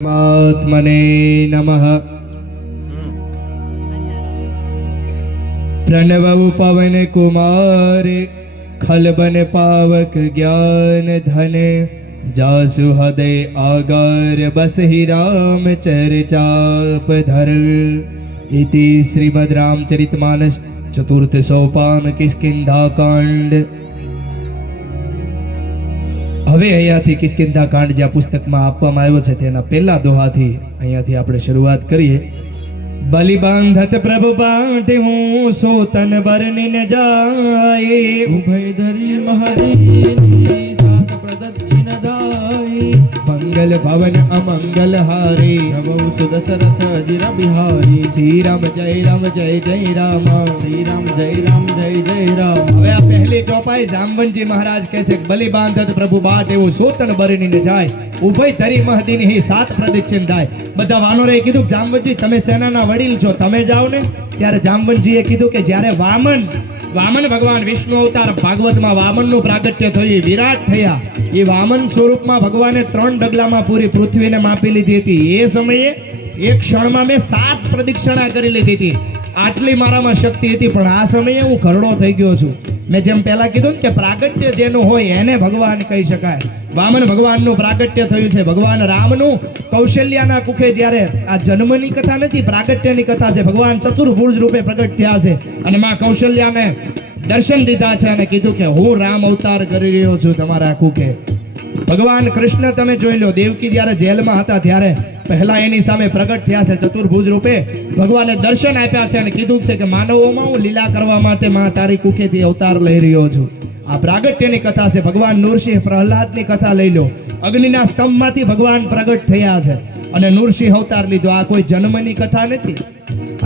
आत्मने नमः। प्रणव पवन कुमार खलबन पावक ज्ञान धन जासु हृदय आगार बस ही राम चर्चाप धर। इति श्रीमद् रामचरितमानस चतुर्थ सोपान किष्किंधा कांड। હવે અહીંયાથી કિષ્કિંધા કાંડ જે પુસ્તકમાં આપવામાં આવ્યો છે તેના પહેલા દોહાથી અહીંયાથી આપણે શરૂઆત કરીએ। બલિ બાંધત પ્રભુ બાંધે હું સોતન બરની ન જાય ઉભય ધરી મહરી સાત પ્રદક્ષિણ દાય મંગલ ભવન અમંગલ હારી નવૌ સુદશરથ અજિર બિહારી શ્રી રામ જય જય રામ શ્રી રામ જય જય રામ। હવે આ પહેલી ચોપાઈ જામવંતજી મહારાજ કહે છે બલિ બાંધત પ્રભુ બાટ એવું સોતન બરની ન જાય ઉભય ધરી મહદીની સાત પ્રદક્ષિણ દાય। બધા વાનરોએ કીધું જામવંતજી તમે સેનાના વડીલ છો તમે જાઓ ને। ત્યારે જામવંતજીએ કીધું કે જ્યારે વામન ભગવાન વિષ્ણુ અવતાર ભાગવતમાં વામનનું પ્રાગટ્ય થયું વિરાટ થયા એ વામન સ્વરૂપમાં ભગવાને 3 ડગલામાં પૂરી પૃથ્વીને માપી લીધી હતી। એ સમયે એક ક્ષણમાં મેં 7 પ્રદક્ષિણા કરી લીધી હતી। આટલી મારામાં શક્તિ હતી પણ આ સમયે હું ઘરડો થઈ ગયો છું। મેં જેમ પહેલા કીધું કે પ્રાગટ્ય જેનું હોય એને ભગવાન કહી શકાય। વામન ભગવાનનું પ્રાગટ્ય થયું છે। ભગવાન રામનું કૌશલ્યાના કુખે જ્યારે આ જન્મની કથા નથી પ્રાગટ્યની કથા છે। ભગવાન ચતુર્ભુજ રૂપે પ્રગટ થયા છે અને માં કૌશલ્યાને દર્શન દીધા છે અને કીધું કે હું રામ અવતાર કરી રહ્યો છું તમારા કુખે। ભગવાન કૃષ્ણ તમે જોઈ લો દેવકી જ્યારે જેલમાં હતા ત્યારે પહેલા એની સામે પ્રગટ થયા છે ચતુર્ભુજ રૂપે ભગવાને દર્શન આપ્યા છે અને કીધું છે કે માનવોમાં હું લીલા કરવા માટે માં તારી કુખેથી અવતાર લઈ રહ્યો છું। આ પ્રાગટ્યની કથા છે। ભગવાન નૃસિંહ પ્રહલાદની કથા લઈ લો અગ્નિના સ્તંભમાંથી ભગવાન પ્રગટ થયા છે અને નૃસિંહ અવતાર લીધો। આ કોઈ જન્મની કથા નથી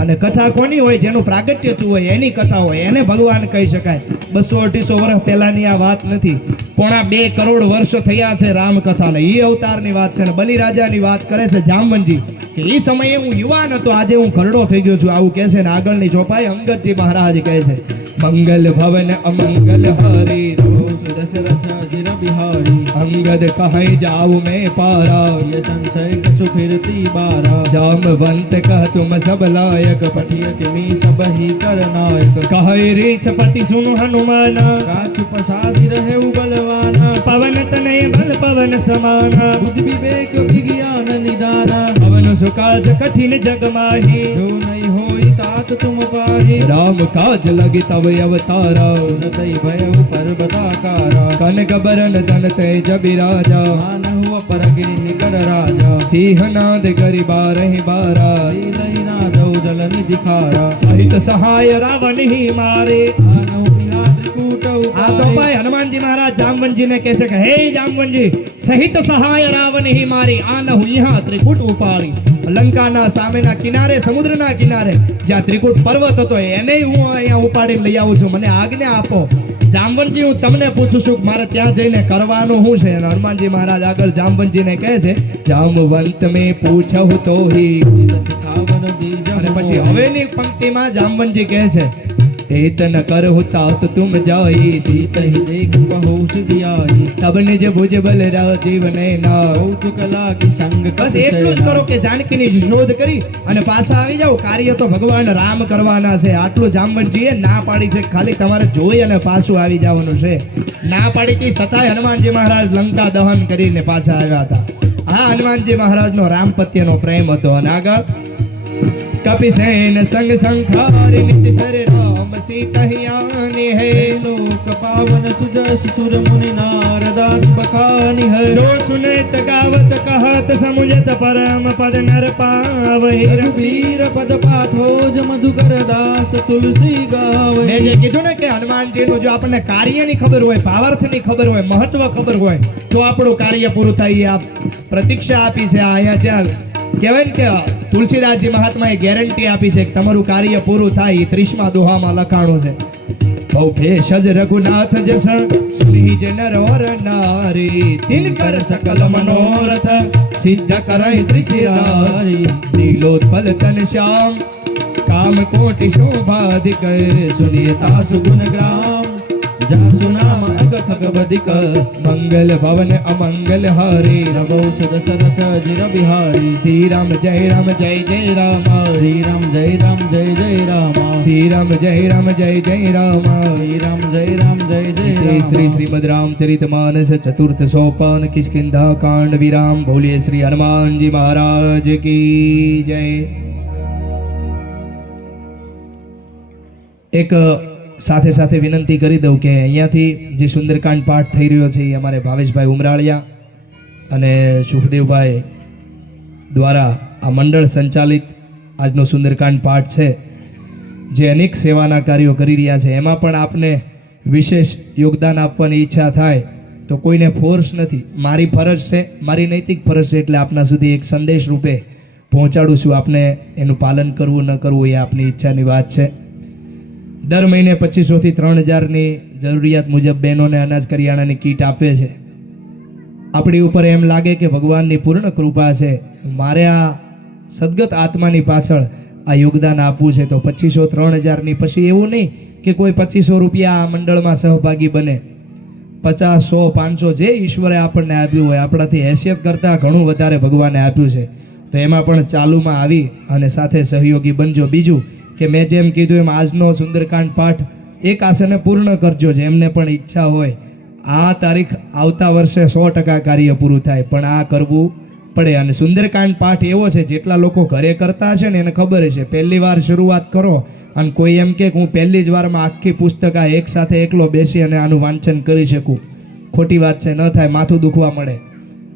અને કથા કોની હોય જેનું પ્રાગટ્ય થયું હોય એની કથા હોય એને ભગવાન કહી શકાય। 200-250 વર્ષ પહેલાની આ વાત નથી। 2.5 કરોડ વર્ષ થયા છે રામ કથાને। એ અવતારની વાત છે ને બલિરાજાની વાત કરે છે જામવંતજી કે એ સમયે હું યુવાન હતો આજે હું ઘરડો થઈ ગયો છું આવું કહે છે ને આગળની ચોપાઈ અંગદજી મહારાજ કહે છે મંગલ ભવન અમંગલ હારી દશરથ અજિર બિહારી અંગદ કહે જાઉ मैं पारा ये संशय कछु फिरती बारा जामवंत कह तुम सब लायक पठिय किमी सब ही कर नायक कहे रीछ पति सुनु हनुमाना काछु प्रसादी रहे बलवाना पवन तनय बल पवन समाना बुद्धि विवेक विज्ञान निदाना पवन सुकाज कठिन जग माही जो नहीं होई तात तुम पाही राम काज लगी तब अवतारा सुनतई भयउ पर्वताकारा कनक बरन धन तेज बिराजा मानहु परगे निकर राजा सिंह नाद करि 12 बारा लीलई नादौ जल निधि खारा सहित सहाय रावण ही मारे आनौ बिना त्रिकूट उपारे। आ तो भाई हनुमान जी महाराज जामवंत जी ने कहे हे जामवंत जी सहित सहाय रावण ही मारी आनहु यहाँ त्रिकूट उपारी। લંકાના સામેના કિનારે સમુદ્રના કિનારે જ્યાં ત્રિકૂટ પર્વત હતો એને હું અહીંયા ઉપાડીને લઈ આવું છું મને આજ્ઞા આપો। જામવંતજી હું તમને પૂછું છું મારે ત્યાં જઈને કરવાનું શું છે? હનુમાનજી મહારાજ આગળ જામવંતજીને કહે છે જામવંત મેં પૂછવું તો ही અને પછી હવેની પંક્તિમાં જામવંતજી કહે છે एतन करहु तात तुम जाई सीत ही देख बहु सिद्धि आई तब निज भुज बल राजीव नैना कला की संग बस એટલું જ કરો કે જાનકીની શોધ કરી અને પાછા આવી જાઓ કાર્ય તો ભગવાન રામ કરવાના છે। આટલું જામવંતજીએ ના પાડી છે ખાલી તમારે જોઈ અને પાછું આવી જવાનું છે। ના પાડી હતી છતાંય હનુમાનજી મહારાજ લંકા દહન કરીને પાછા આવ્યા હતા। હા હનુમાનજી મહારાજનો રામ પ્રત્યેનો પ્રેમ હતો। અને આગળ कपिसेन संग संखारि निज सर राम सीता ही आनी है लोक पावन सुजस सुर मुनि नारदात बखानी है जो सुने गावत कहत समुझत परम पद नर पावहि रघुवीर पद पाथोज मधुकर दास तुलसी गावे। ने जे कीधुं ने के हनुमानजी नु जो आपने कार्यनी खबर होय भावार्थनी खबर होय महत्व खबर होय तो આપણું કાર્ય પૂરું થાય। આ પ્રતીક્ષા આપી છે અહીંયા ચાલ કહેવાય કે તુલસીદાસજી મહાત્માએ ગેરંટી આપી છે કે તમારું કાર્ય પૂરું થાય। 30મા દોહામાં લખાણું છે બહુ ભેષજ રઘુનાથ જસ સુની જ નર ઓર નારી तिनकर सकल मनोरथ सिद्ध करई त्रिशिरारी नीलोत्पल तन श्याम काम कोटि शोभाधिक सुनियता सुगुण ग्राम જાસુ નામ અગથ બધિક મંગલ ભવન અમંગલ હારી રઘો દશરથ જીર બિહારી શ્રી રામ જય જય રામ શ્રી રામ જય જય રામ શ્રી રામ જય જય રામ શ્રી રામ જય જય શ્રી રામ શ્રીમદ રામચરિતમાનસ ચતુર્થ સોપાન કિષ્કિંધા કાંડ વિરામ બોલીએ શ્રી હનુમાનજી મહારાજ કી જય. એક સાથે સાથે વિનંતી કરી દઉં કે અહીંયાથી જે સુંદરકાંડ પાઠ થઈ રહ્યો છે એ અમારે ભાવેશભાઈ ઉમરાળિયા અને સુખદેવભાઈ દ્વારા આ મંડળ સંચાલિત આજનો સુંદરકાંડ પાઠ છે, જે અનેક સેવાના કાર્યો કરી રહ્યા છે. એમાં પણ આપને વિશેષ યોગદાન આપવાની ઈચ્છા થાય તો કોઈને ફોર્સ નથી, મારી ફરજ છે, મારી નૈતિક ફરજ છે, એટલે આપના સુધી એક સંદેશ રૂપે પહોંચાડું છું. આપને એનું પાલન કરવું ન કરવું એ આપની ઈચ્છાની વાત છે. દર મહિને 2500 થી 3000ની જરૂરિયાત મુજબ બહેનોને અનાજ કરિયાણાની કીટ આપે છે. આપણી ઉપર એમ લાગે કે ભગવાનની પૂર્ણ કૃપા છે, મારે આ સદગત આત્માની પાછળ આ યોગદાન આપવું છે, તો 2500 3000ની પછી એવું નહીં કે કોઈ 2500 રૂપિયા આ મંડળમાં સહભાગી બને. 50 100 500 જે ઈશ્વરે આપણને આપ્યું હોય, આપણાથી હેસિયત કરતાં ઘણું વધારે ભગવાને આપ્યું છે, તો એમાં પણ ચાલુમાં આવી અને સાથે સહયોગી બનજો. બીજું કે મેં જેમ કીધું એમ આજનો સુંદરકાંડ પાઠ એક આસને પૂર્ણ કરજો. જેમને પણ ઈચ્છા હોય આ તારીખ આવતા વર્ષે 100% કાર્ય પૂરું થાય, પણ આ કરવું પડે. અને સુંદરકાંડ પાઠ એવો છે, જેટલા લોકો ઘરે કરતા છે ને એને ખબર છે, પહેલી વાર શરૂઆત કરો અને કોઈ એમ કે હું પહેલી જ વારમાં આખી પુસ્તક આ એક સાથે એકલો બેસી અને આનું વાંચન કરી શકું, ખોટી વાત છે. ન થાય, માથું દુખવા મળે.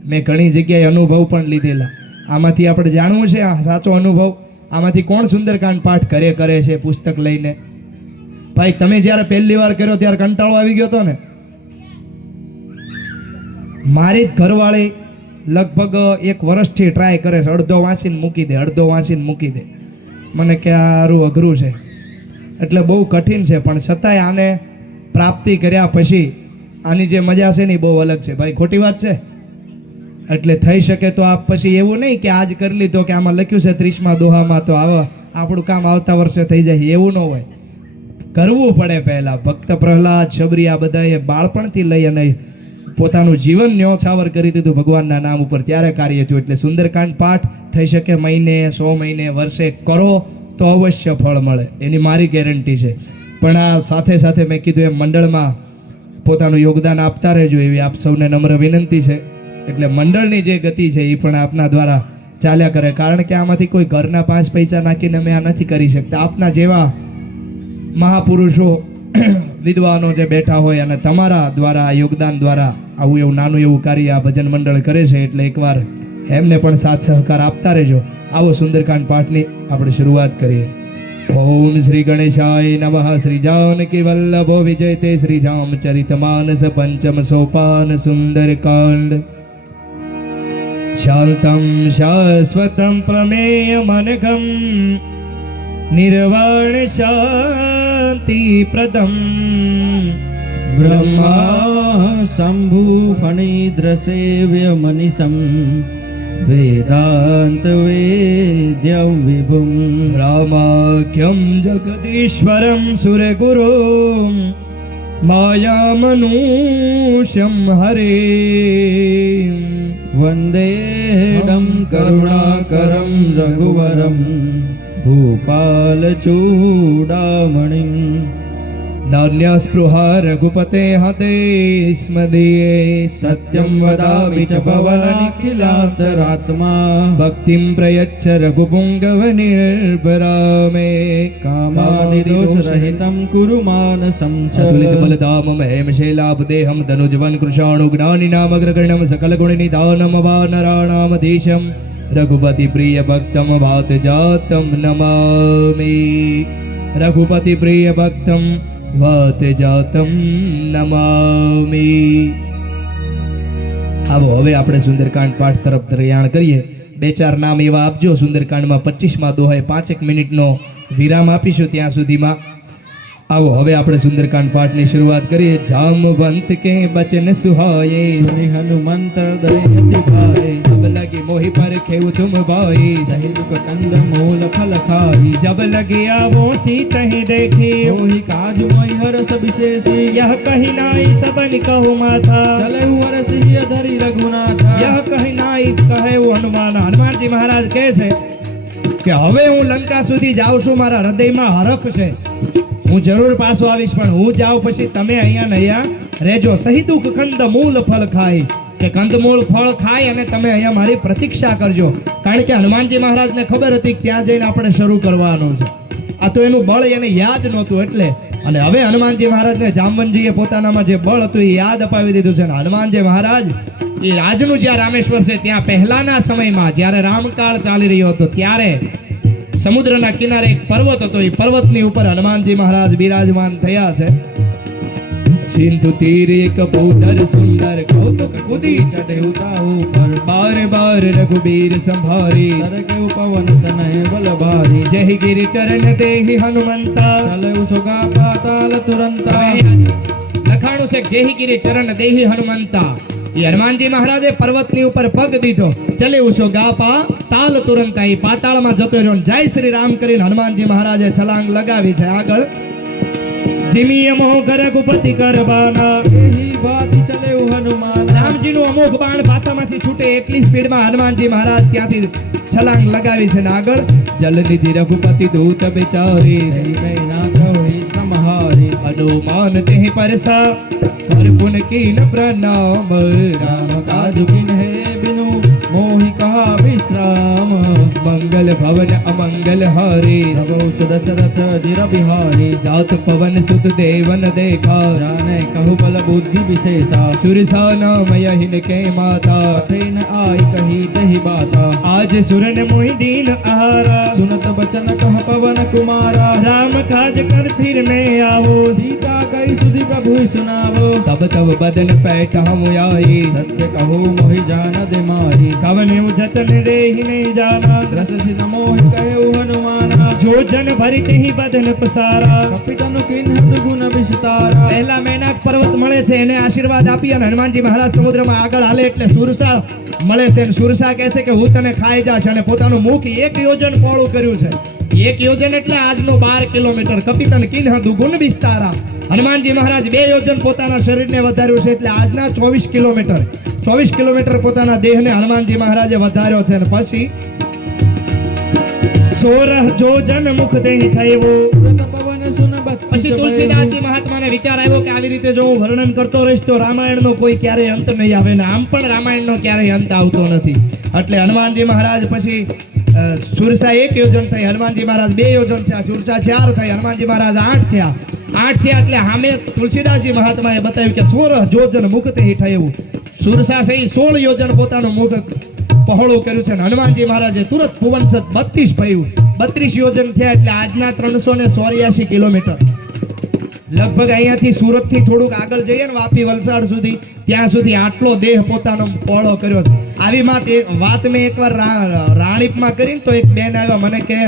મેં ઘણી જગ્યાએ અનુભવ પણ લીધેલા. આમાંથી આપણે જાણવું છે આ સાચો અનુભવ. આમાંથી કોણ સુંદરકાંડ પાઠ કરે છે પુસ્તક લઈને? ભાઈ તમે જ્યારે પહેલી વાર કર્યો ત્યારે કંટાળો આવી ગયો હતો ને? મારી જ ઘરવાળી લગભગ 1 વર્ષથી ટ્રાય કરે છે, અડધો વાંચીને મૂકી દે, અડધો વાંચીને મૂકી દે. મને કે આરું અઘરું છે, એટલે બહુ કઠિન છે, પણ છતાંય આને પ્રાપ્તિ કર્યા પછી આની જે મજા છે ને એ બહુ અલગ છે. ભાઈ ખોટી વાત છે? એટલે થઈ શકે તો આપ પછી એવું નહીં કે આજ કરી લીધો કે આમાં લખ્યું છે 30મા દોહામાં તો આપણું કામ આવતા વર્ષે થઈ જાય, એવું ન હોય. કરવું પડે પહેલા. ભક્ત પ્રહલાદ, શબરી આ બધાએ બાળપણથી લઈ અને પોતાનું જીવન ન્યોછાવર કરી દીધું ભગવાનના નામ ઉપર, ત્યારે કાર્ય થયું. એટલે સુંદરકાંડ પાઠ થઈ શકે મહિને, 100 મહિને, વર્ષે કરો તો અવશ્ય ફળ મળે, એની મારી ગેરંટી છે. પણ આ સાથે સાથે મેં કીધું એમ મંડળમાં પોતાનું યોગદાન આપતા રહેજો એવી આપ સૌને નમ્ર વિનંતી છે. એટલે મંડળની જે ગતિ છે એ પણ આપના દ્વારા ચાલ્યા કરે, કારણ કે આમાંથી કોઈ ઘરના 5 પૈસા નાખીને અમે આ નથી કરી શકતા. આપના જેવા મહાપુરુષો વિદ્વાનો જે બેઠા હોય અને તમારા દ્વારા આ યોગદાન દ્વારા આવું એવું નાનું એવું કાર્ય આ ભજન મંડળ કરે છે, એટલે એકવાર એમને પણ સાથ સહકાર આપતા રહેજો. આવો સુંદરકાંડ પાઠની આપણે શરૂઆત કરીએ. ઓમ શ્રી ગણેશાય નમઃ. શ્રી જાનકી વલ્લભો વિજયતે શ્રી રામચરિતમાનસ પંચમ સોપાન સુંદરકાંડ. શાંતમ શાશ્વતમ પ્રમેયમનઘમ નિર્વાણ શાંતિપ્રદમ બ્રહ્મા શંભુ ફણિદ્ર સેવ્ય મનિષમ વેદાંત વેદ્યમ વિભુમ રામાખ્યમ જગદીશ્વરમ સુરગુરુમ માયામનુષ્યમ હરે વંદેડમ કરુણાકરમ રઘુવરમ ભૂપાલચૂડામણિં નાન્યસ્પૃહા રઘુપતે હતે સ્મદીએ સત્યમ વદામિ ચ ભવનાખિલાંતરાત્મા ભક્તિમ પ્રયચ્છ રઘુપુંગવ નિર્ભરામે કામાનિદોષરહિતં કુરુ માનસં ચ અતુલિત બલધામમ હેમશૈલાભદેહમ ધનુજવન કૃષાણુ જ્ઞાનિનામગ્રગણ્યમ સકલગુણનિધાનમ વાનરાણામધીશમ રઘુપતિ પ્રિય ભક્તમ ભાત જાતમ નમામી. રઘુપતિ પ્રિય ભક્તમ વાત જાતમ નમામી. આવો હવે આપણે સુંદરકાંડ પાઠ તરફ પ્રયાણ કરીએ. 2-4 નામ એવા આપજો. સુંદરકાંડમાં 25મા દોહાએ 5 મિનિટનો વિરામ આપીશું. ત્યાં સુધીમાં આવો હવે આપણે સુંદરકાંડ પાઠની શરૂઆત કરીએ. જામવંત કે બચન સુહાયે, સુનિ હનુમંત દયતિ ખાય, જબ લગી મોહી પર ખેવ તુમ ભાઈ, સહિત કંદ મૂલ ફલ ખાઈ, जब लगे आवो सीत ही देखी મોહી કાજ મય હરસ વિશેષી, यह कही नाई सबन कहु माथा ચલે વરસિય ધરી રઘુનાથા, यह કહી નાઈ કહે વો હનુમાન. હનુમાનજી મહારાજ કહે છે કે હવે હું લંકા સુધી જાઉં છું, મારા હૃદયમાં હરખ છે, હું જરૂર પાછો આવીશ, પણ હું જાઉં પછી તમે અહીંયા ને અહીંયા રહેજો. સહિતુક કંદ મૂળ ફળ ખાય, કે કંદમૂળ ફળ ખાય અને તમે અહીંયા મારી પ્રતીક્ષા કરજો. કારણ કે હનુમાનજી મહારાજને ખબર હતી કે ત્યાં જઈને આપણે શરૂ કરવાનું છે. આ તો એનું બળ એને યાદ નહોતું એટલે. અને હવે હનુમાનજી મહારાજને જામવંતજીએ પોતાનામાં જે બળ હતું એ યાદ અપાવી દીધું છે. અને હનુમાનજી મહારાજ એ આજનું જ્યાં રામેશ્વર છે ત્યાં પહેલાના સમયમાં જ્યારે રામકાળ ચાલી રહ્યો હતો ત્યારે સમુદ્રના કિનારે એક પર્વત હતો. એ પર્વતની ઉપર હનુમાનજી મહારાજ બિરાજમાન થયા છે. સિંધુ તીર એક ભૂધર સુંદર, કૌતુક કુદી ચઢે ઉતા ઉપર, બાર બાર રઘુબીર સંભારી, તરકે પવન તનય બલ ભારી, જય ગિરિ ચરણ દેહી હનુમંતા. ચલે સુગા પાતાલ તુરંતા, લખાણું છે જેહી ગિરિ ચરણ દેહી હનુમંતા. એ હનુમાનજી મહારાજે પર્વતની ઉપર પગ દીધો, ચલે ઉસો ગાપા તાલ તુરંતા. એ પાતાળમાં જતો રહ્યો. જય શ્રી રામ કરીને હનુમાનજી મહારાજે છલાંગ લગાવી છે. આગળ जिमी मोह कर गुपति करवाना એહી ભાતી ચલે હનુમાન, રામજીનું અમોઘ બાણ ભાતામાંથી છૂટે એટલી સ્પીડમાં હનુમાનજી મહારાજ ત્યાંથી છલાંગ લગાવી છે. ને આગળ જલનિધિ રઘુપતિ દૂત બેચારી, ના કહી સમહારી, હનુમાન તેહ પરસા હરપુન કીન પ્રણામ. રામ કાજ બિન હે બિनु મોહી કહા વિશ્રામ, મંગલ ભવન અમંગલ હારી, રઘુ સુદશરથ ધીર બિહારી, જાત પવન સુત દેવન દેખા, જાને કહુ બલ બુદ્ધિ વિશેષા, સુરસા નામય હિન કે માતા. કઠિન આઈ કહી દહી બાતા, आज सुरन मोहि दीन आहारा સુનત બચન કહ પવન કુમારા, राम काज कर फिर मैं आवो સીતા કઈ સુધી પ્રભુ સુનાવો, તબ તબ બદન પેટ હમ આઈ, સત્ય કહો મોહી જાન દે મારી, कवन जतन रे ही नहीं जाना રસ સિદ્ધ મોહી કહે હનુમાના, जो जन भरित ही बदन पसारा કપિતનુ કિન્હદ ગુણ વિસ્તારા, પહેલા મેનાક પર્વત મળે છે એને આશીર્વાદ આપી અને હનુમાનજી મહારાજ સમુદ્રમાં આગળ હાલે એટલે સુરસા મળે છે. અને સુરસા કહે છે કે હું તને ખાઈ જાશ. અને પોતાનું મુખ 1 યોજન પહોળું કર્યું છે. 1 યોજન એટલે આજનો 12 કિલોમીટર. કપિતન કિન્હદ ગુણ વિસ્તારા. હનુમાનજી મહારાજ 2 યોજન પોતાના શરીરને વધાર્યું છે એટલે આજના 24 કિલોમીટર. 24 કિલોમીટર પોતાના દેહને હનુમાનજી મહારાજે વધાર્યો છે. અને પછી सोरह जो जन मुख दे थयो વ્રત પવન સુન બત્તી પછી તુલસીદાસજી મહાત્માને વિચાર આવ્યો કે આવી રીતે જો હું વર્ણન કરતો રહીશ તો રામાયણનો કોઈ ક્યારેય અંત નહીં આવે. ને આમ પણ રામાયણનો ક્યારેય અંત આવતો નથી. એટલે હનુમાનજી મહારાજ પછી સુરસા 1 યોજન થઈ, હનુમાનજી મહારાજ 2 યોજન થયા, સુરસા 4 થઈ, હનુમાનજી મહારાજ 8 થયા. 8 થયા એટલે સામે તુલસીદાસજી મહાત્માએ બતાવ્યું કે 16 જોજન મુખ તે થયું. સુરસા છે 16 યોજન પોતાનું મુખ પહોળું કર્યું છે. હનુમાનજી મહારાજે તુરત ભુવનસત 32 ભર્યું. 32 યોજન થયા એટલે આજના 384 કિલોમીટર. લગભગ અહીંયાથી સુરતથી થોડુંક આગળ જઈએ ને વાપી વલસાડ સુધી, ત્યાં સુધી આટલો દેહ પોતાનો પહોળો કર્યો છે. આવી વાત મેં એકવાર રાણીપમાં કરીને તો એક બેન આવ્યા મને કે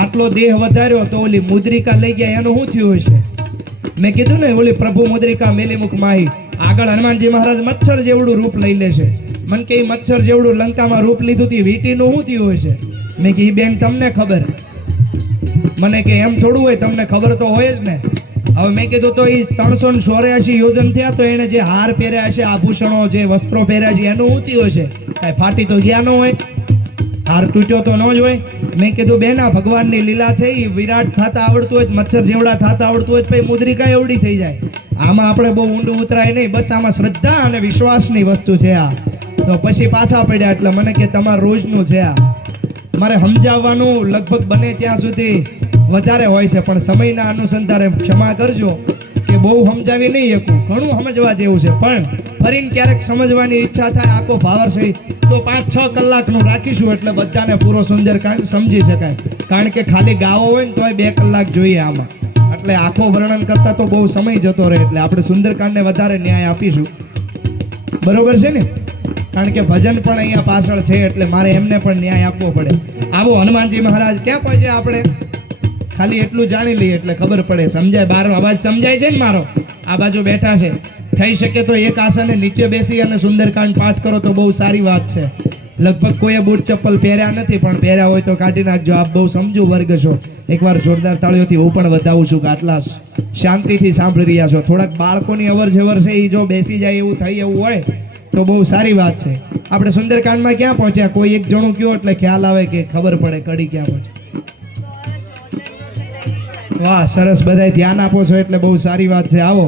આટલો દેહ વધાર્યો તો ઓલી મુદ્રિકા લઈ ગયા એનું શું થયું હશે? મેં કીધું ને ઓલી પ્રભુ મુદ્રિકા મેલીમુખ માહી આગળ હનુમાનજી મહારાજ મચ્છર જેવડું રૂપ લઈ લેશે. મને કે મચ્છર જેવડું લંકામાં રૂપ લીધું હતું વીટીનું શું થયું હશે? મેં કીધું બેન તમને ખબર. મને કે એમ થોડું હોય, તમને ખબર તો હોય જ ને. હવે મેં કીધું તો એ 384 યોજન થયા તો એને જે હાર પહેર્યા હશે, આભૂષણો જે વસ્ત્રો પહેર્યા છે એનું શું થયું હશે? કાંઈ ફાટી તો ગયા ન હોય, હાર તૂટ્યો તો ન જ હોય. મેં કીધું બેના ભગવાનની લીલા છે, એ વિરાટ થતા આવડતું હોય, મચ્છર જેવડા થતા આવડતું હોય પછી મુદ્રિકા એવડી થઈ જાય. આમાં આપણે બહુ ઊંડું ઉતરાય નહીં, બસ આમાં શ્રદ્ધા અને વિશ્વાસની વસ્તુ છે આ. તો પછી પાછા પડ્યા એટલે મને કે તમારું રોજનું છે આ. મારે સમજાવવાનું લગભગ બને ત્યાં સુધી વધારે હોય છે, પણ સમયના અનુસંધાને ક્ષમા કરજો કે બહુ સમજાવી નહીં શકું. ઘણું સમજવા જેવું છે, પણ ફરીને ક્યારેક સમજવાની ઈચ્છા થાય આખો ભાવર સહિત તો 5-6 કલાકનું રાખીશું એટલે બધાને પૂરો સુંદરકાંડ સમજી શકાય. કારણ કે ખાલી ગાવો હોય ને તોય 2 કલાક જોઈએ આમાં. એટલે આખો વર્ણન કરતા તો બહુ સમય જતો રહે એટલે આપણે સુંદરકાંડને વધારે ન્યાય આપીશું. બરોબર છે ને? કારણ કે ભજન પણ અહીંયા પાછળ છે એટલે મારે એમને પણ ન્યાય આપવો પડે. આવો હનુમાનજી મહારાજ ક્યાં પહોંચ્યા આપણે? ખાલી એટલું જાણી લઈએ એટલે ખબર પડે, સમજાય. બાર અવાજ સમજાય છે ને મારો? આ બાજુ બેઠા છે, થઈ શકે તો એક આસને નીચે બેસી અને સુંદરકાંડ પાઠ કરો તો બહુ સારી વાત છે. લગભગ કોઈએ બૂટ ચપ્પલ પહેર્યા નથી, પણ પહેર્યા હોય તો કાઢી નાખજો. આપ બહુ સમજુ વર્ગ છો. એકવાર જોરદાર તાળીઓથી હું પણ વધાવું છું કે આટલા શાંતિથી સાંભળી રહ્યા છો. થોડાક બાળકોની અવર જવર છે એ જો બેસી જાય એવું થઈ એવું હોય તો બહુ સારી વાત છે. આપણે સુંદરકાંડમાં ક્યાં પહોંચ્યા? કોઈ એક જણું કયો એટલે ખ્યાલ આવે કે ખબર પડે કડી ક્યાં પહોંચે. વાહ, સરસ. બધાય ધ્યાન આપો છો એટલે બહુ સારી વાત છે. આવો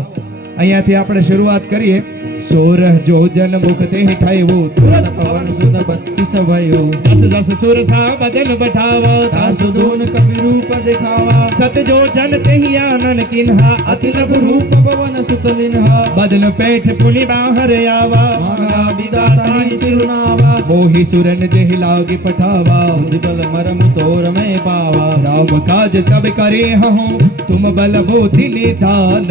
અહીંયાથી આપણે શરૂઆત કરીએ. સોરહ જોજન મુખ તે ઠાયવું, પવન સુદ 32 ભયો, जस जस सुर सा बदन बढ़ावा, દાસ દોન કવિ રૂપ દેખાવા, सत जो जन तेहि आनन किन्हा, અતિ લઘુ રૂપ પવન સુતલિન્હા, बदन पेठ पुनि बाहर आवा, માગા વિદાતાહી સિરુનાવા, મોહી સુરન જેહી લાગી પઠાવા, બલ મરમ તોર મેં પાવા, રામ કાજ સબ કરે હો તુમ બલ બોધિ નિધાન.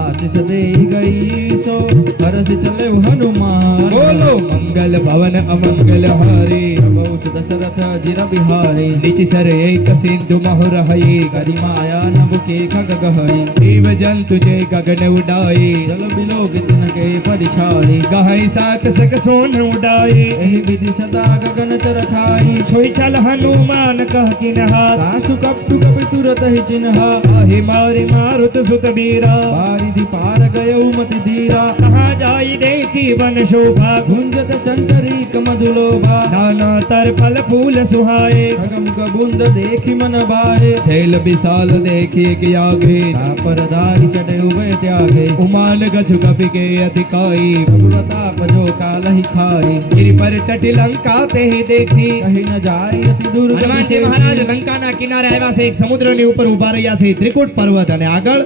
આશીષ દે ગઈ સો હરસ ચલે હનુમાન, બોલો મંગલ ભવન અમંગલ હારે, બહુ દશરથ જીર બિહારી, નીચ સર એક સિંધુ મહુર હઈ, કરી માયા નભકે ખગ ગહરી, દેવ જંતુ જય ગગન ઉડાઈ, જલ બિલો ગિતન કે પરિછાઈ, ગહાઈ સાત सक सोन उडाए, એહી વિધિ સદા ગગન ચર ખાઈ, छोई चल हनुमान कह किन्हा, સાસુ કપટુ કપિ તુરત હિ ચિન્હા, हे मारे मारुत सुत बीरा, બારિધિ પાર ગયો મતિ ધીરા, कहाँ जाई देखी वन शोभा, ગુંજત ચંચરી કમધુલોભા, नाना तर फल फूल सुहाए, ખગમ કબુંદ દેખી મન ભારે, શૈલ વિશાલ દેખી કે આગે, પર ધારી ચડે ઉભે ત્યાગે, ઉમાન ગજ કપિ કે અધિકાઈ, પ્રતાપ જો કાલહી ખાઈ, गिरि पर चटी लंका ते ही देखी. કહી ન જાય અતિ દૂર હનુમાનજી મહારાજ લંકાના કિનારે આવ્યા છે. એક સમુદ્રની ઉપર ઉભા રહ્યા છે, ત્રિકૂટ પર્વત, અને આગળ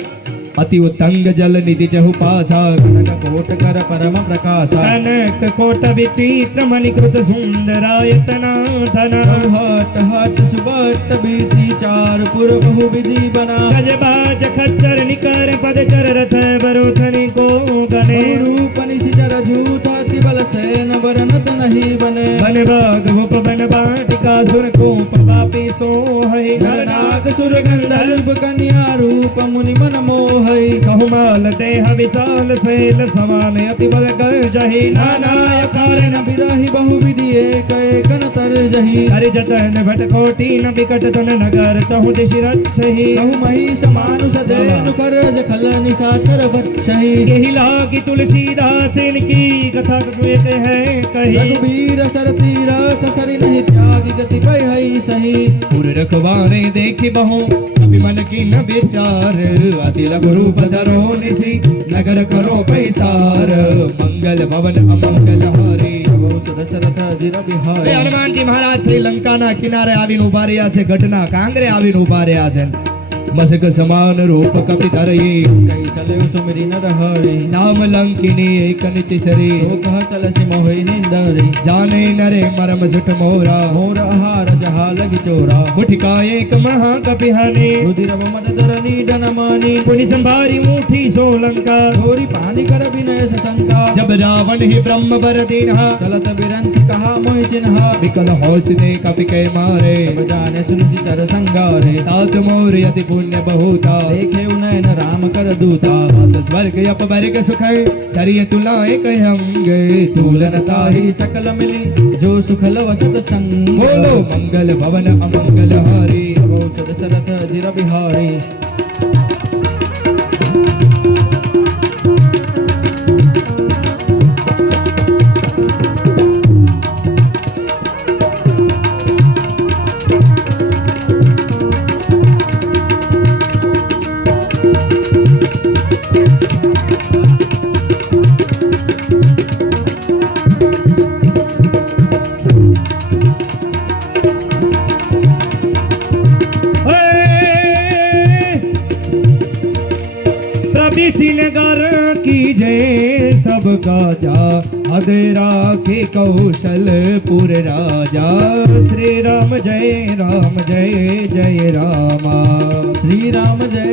અતિ ઉત્તંગ જલ નિધિ જહુ પાસા, કનક કોટ કર પરમ પ્રકાશા, कनक कोट विचित्र मणिकृत सुंदरायतना धना, હટ હટ સુબટ બીતી ચાર પુર બહુ વિધિ બના, गजबाज खच्चर निकर पद चर रथ बरोथनी को गने, રૂપ નિશિચર જૂથાતિ બલ સેન બરનત નહીં બને, बन बाग भूप बन बाटिका सुर को पापी सो है, નર નાગ સુર ગંધર્વ કન્યા રૂપ મુનિ મન મોહઈ, बहुमाल देह विशाल शैल समान अति बल कर जही नानाय કારણ બિરહી બહુ વિધિ એક એકન તર જહી, हरि जतन भट कोटि न विकट तन नगर चहु दिशि रक्षहि, કહું મહી સમાનુષ દેન કરજ ખલ નિશાચર ભક્ષહી, यही लागी तुलसीदास इनकी कथा कहते हैं कही, રઘુબીર સર તીરથ સરી નહીં ત્યાગી ગતિ પહી સહી, પુર રખવારે દેખી બહુ કપિ મન કી ન વિચાર, અતિ લઘુ રૂપ ધરો નિસી નગર કરો પૈસાર, મંગલ ભવન અમંગલ હારે. બહુ દશરથ જીર હવે બિહારી, હનુમાનજી મહારાજ શ્રીલંકાના કિનારે આવીને ઉભા રહ્યા છે, ઘટના કાંગરે આવીને ઉભા રહ્યા છે. મસક સમાન રૂપ કપિ ધરી, કઈ ચલે સુમરી નર હરી, નામ લંકિની એક નિચી સરી, તો કહ ચલસી મોહી નિંદરી, જાને નરે મરમ સુટ મોરા, મોર આહાર જહા લગી ચોરા, મુઠિકા એક महाकपिहाने રુધિર મદ ધરની ડન માની, पुनि संभारी मुठी सोलंका, ધોરી પાની કર વિનય સશંકા, जब रावण ही ब्रह्म बर दीन्हा, ચલત બિરંચી કહા મોહિ ચિન્હા, विकल होश दे कपि के मारे, તબ જાને સુનિશિ ચર સંગારે, तात मोर यति पुण्य बहुता, દેખે ઉનયન રામ કર દૂતા, तात स्वर्ग अप वर्ग सुख धरिय तुलाए कहंग, તૂલન તાહી સકલ મિલી જો સુખ લવ સત સંગ, बोलो मंगल भवन अमंगल हारी. બહુ દશરથ જીર બિહારી, नगर की जय सबका जा, अगरा के कौशलपुर राजा, श्री राम जय जय रामा, શ્રી રામ જય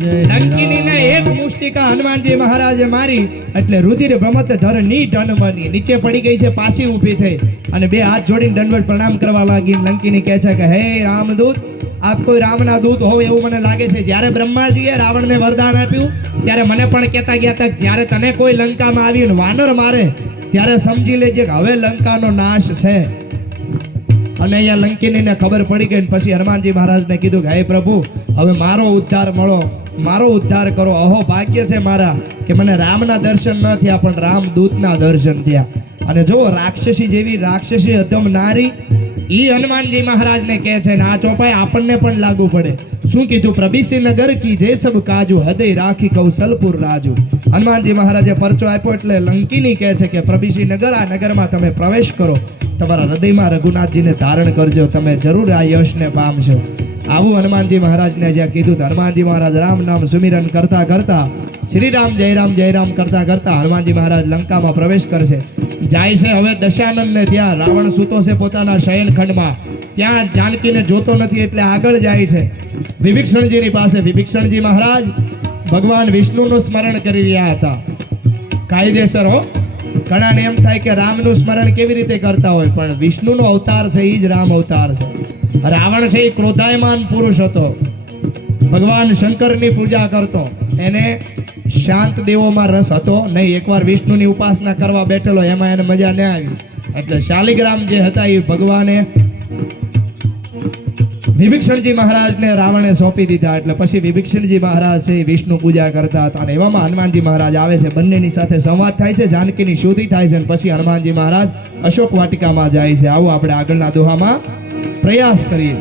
જય લંકિનીને એક મુષ્ટિકા હનુમાનજી મહારાજે મારી એટલે રુધિર ભ્રમત ધરની ડનમની નીચે પડી ગઈ છે, પાછી ઊભી થઈ અને બે હાથ જોડીને દંડવત પ્રણામ કરવા લાગી. લંકિની કહે છે કે હે રામદૂત, આપ કોઈ રામના દૂત હોવ એવું મને લાગે છે. જ્યારે બ્રહ્માજીએ રાવણને વરદાન આપ્યું ત્યારે મને પણ કહેતા ગયા હતા કે જ્યારે તને કોઈ લંકામાં આવીને વાનર મારે ત્યારે સમજી લેજે કે હવે લંકાનો નાશ છે. અને અહીંયા લંકિનીને ખબર પડી ગઈ ને પછી હનુમાનજી મહારાજને કીધું કે હે પ્રભુ હવે મારો ઉદ્ધાર મળો, મારો ઉદ્ધાર કરો. અહો ભાગ્ય છે મારા કે મને રામના દર્શન ન થયા પણ રામદૂતના દર્શન થયા. અને જો રાક્ષસી જેવી રાક્ષસી અધમ નારી ઈ હનુમાનજી મહારાજને કહે છે ને આ ચોપાઈ આપણને પણ લાગુ પડે. શું કીધું? પ્રભિસી નગર કી જે સબ કાજુ હૃદય રાખી કૌશલપુર રાજુ. હનુમાનજી મહારાજે પરચો આપ્યો એટલે લંકિની કહે છે કે પ્રભિસી નગર, આ નગરમાં તમે પ્રવેશ કરો, તમારા હૃદયમાં રઘુનાથજીને ધારણ કરજો, તમે જરૂર આ યશને પામશો. આવું હનુમાનજી મહારાજને જ્યાં કીધું તો હનુમાનજી મહારાજ રામ નામ સુમિરન કરતા કરતા શ્રી રામ જય રામ કરતા કરતા હનુમાનજી મહારાજ લંકામાં પ્રવેશ કરશે. જાય છે હવે દશાનંદને ત્યાં. રાવણ સૂતો છે પોતાના શયનખંડમાં, ત્યાં જાનકીને જોતો નથી એટલે આગળ જાય છે વિભીષણજીની પાસે. વિભીષણજી મહારાજ ભગવાન વિષ્ણુનું સ્મરણ કરી રહ્યા હતા. કાયદેસર હો, ઘણાને એમ થાય કે રામનું સ્મરણ કેવી રીતે કરતા હોય, પણ વિષ્ણુનો અવતાર છે એ જ રામ અવતાર છે. રાવણ છે એ ક્રોધાયમાન પુરુષ હતો, ભગવાન શંકરની પૂજા કરતો, એને શાંત દેવોમાં રસ હતો નહીં. એકવાર વિષ્ણુની ઉપાસના કરવા બેઠેલો, એમાં એને મજા ન આવી એટલે શાલિગ્રામ જે હતા એ ભગવાને વિભીષણજી મહારાજને રાવણે સોંપી દીધા. એટલે પછી વિભીષણજી મહારાજ છે એ વિષ્ણુ પૂજા કરતા હતા. અને એવામાં હનુમાનજી મહારાજ આવે છે, બંનેની સાથે સંવાદ થાય છે, જાનકીની શુદ્ધિ થાય છે. અને પછી હનુમાનજી મહારાજ અશોક વાટિકામાં જાય છે. આવો આપણે આગળના દોહામાં પ્રયાસ કરીએ.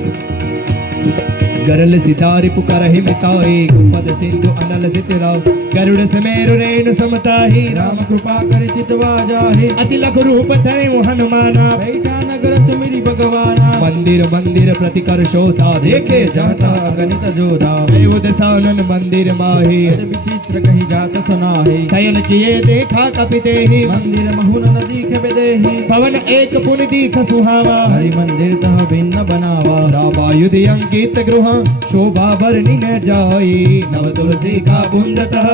ગરલ સિતારી પુકારહિ મિતાઈ ગુપદ સિંધુ અનલ સિતરાવ ગરુડ સમેરુ રેણુ સમતાહી રામ કૃપા કરી ચિતવા જાહે અતિ લઘુ રૂપ ધર્યું હનુમાના બેઠા નગર સુમિરી ભગવાના મંદિર મંદિર પ્રતિકર શોધા દેખે જાતા ગણિત જોધા દેવ દશાનન મંદિર માહી વિચિત્ર કહી જાત સુનાહે શયન કિએ દેખા કપિતે મંદિર મહુન નદી ખે દેહી પવન એક પુન દીખ સુહાવા હરિ મંદિર તહ ભિન્ન બનાવા રામાયુધ અંકિત ગૃહ શોભા ભરની ન જાય નવ તુલસી કા કુંડ તહ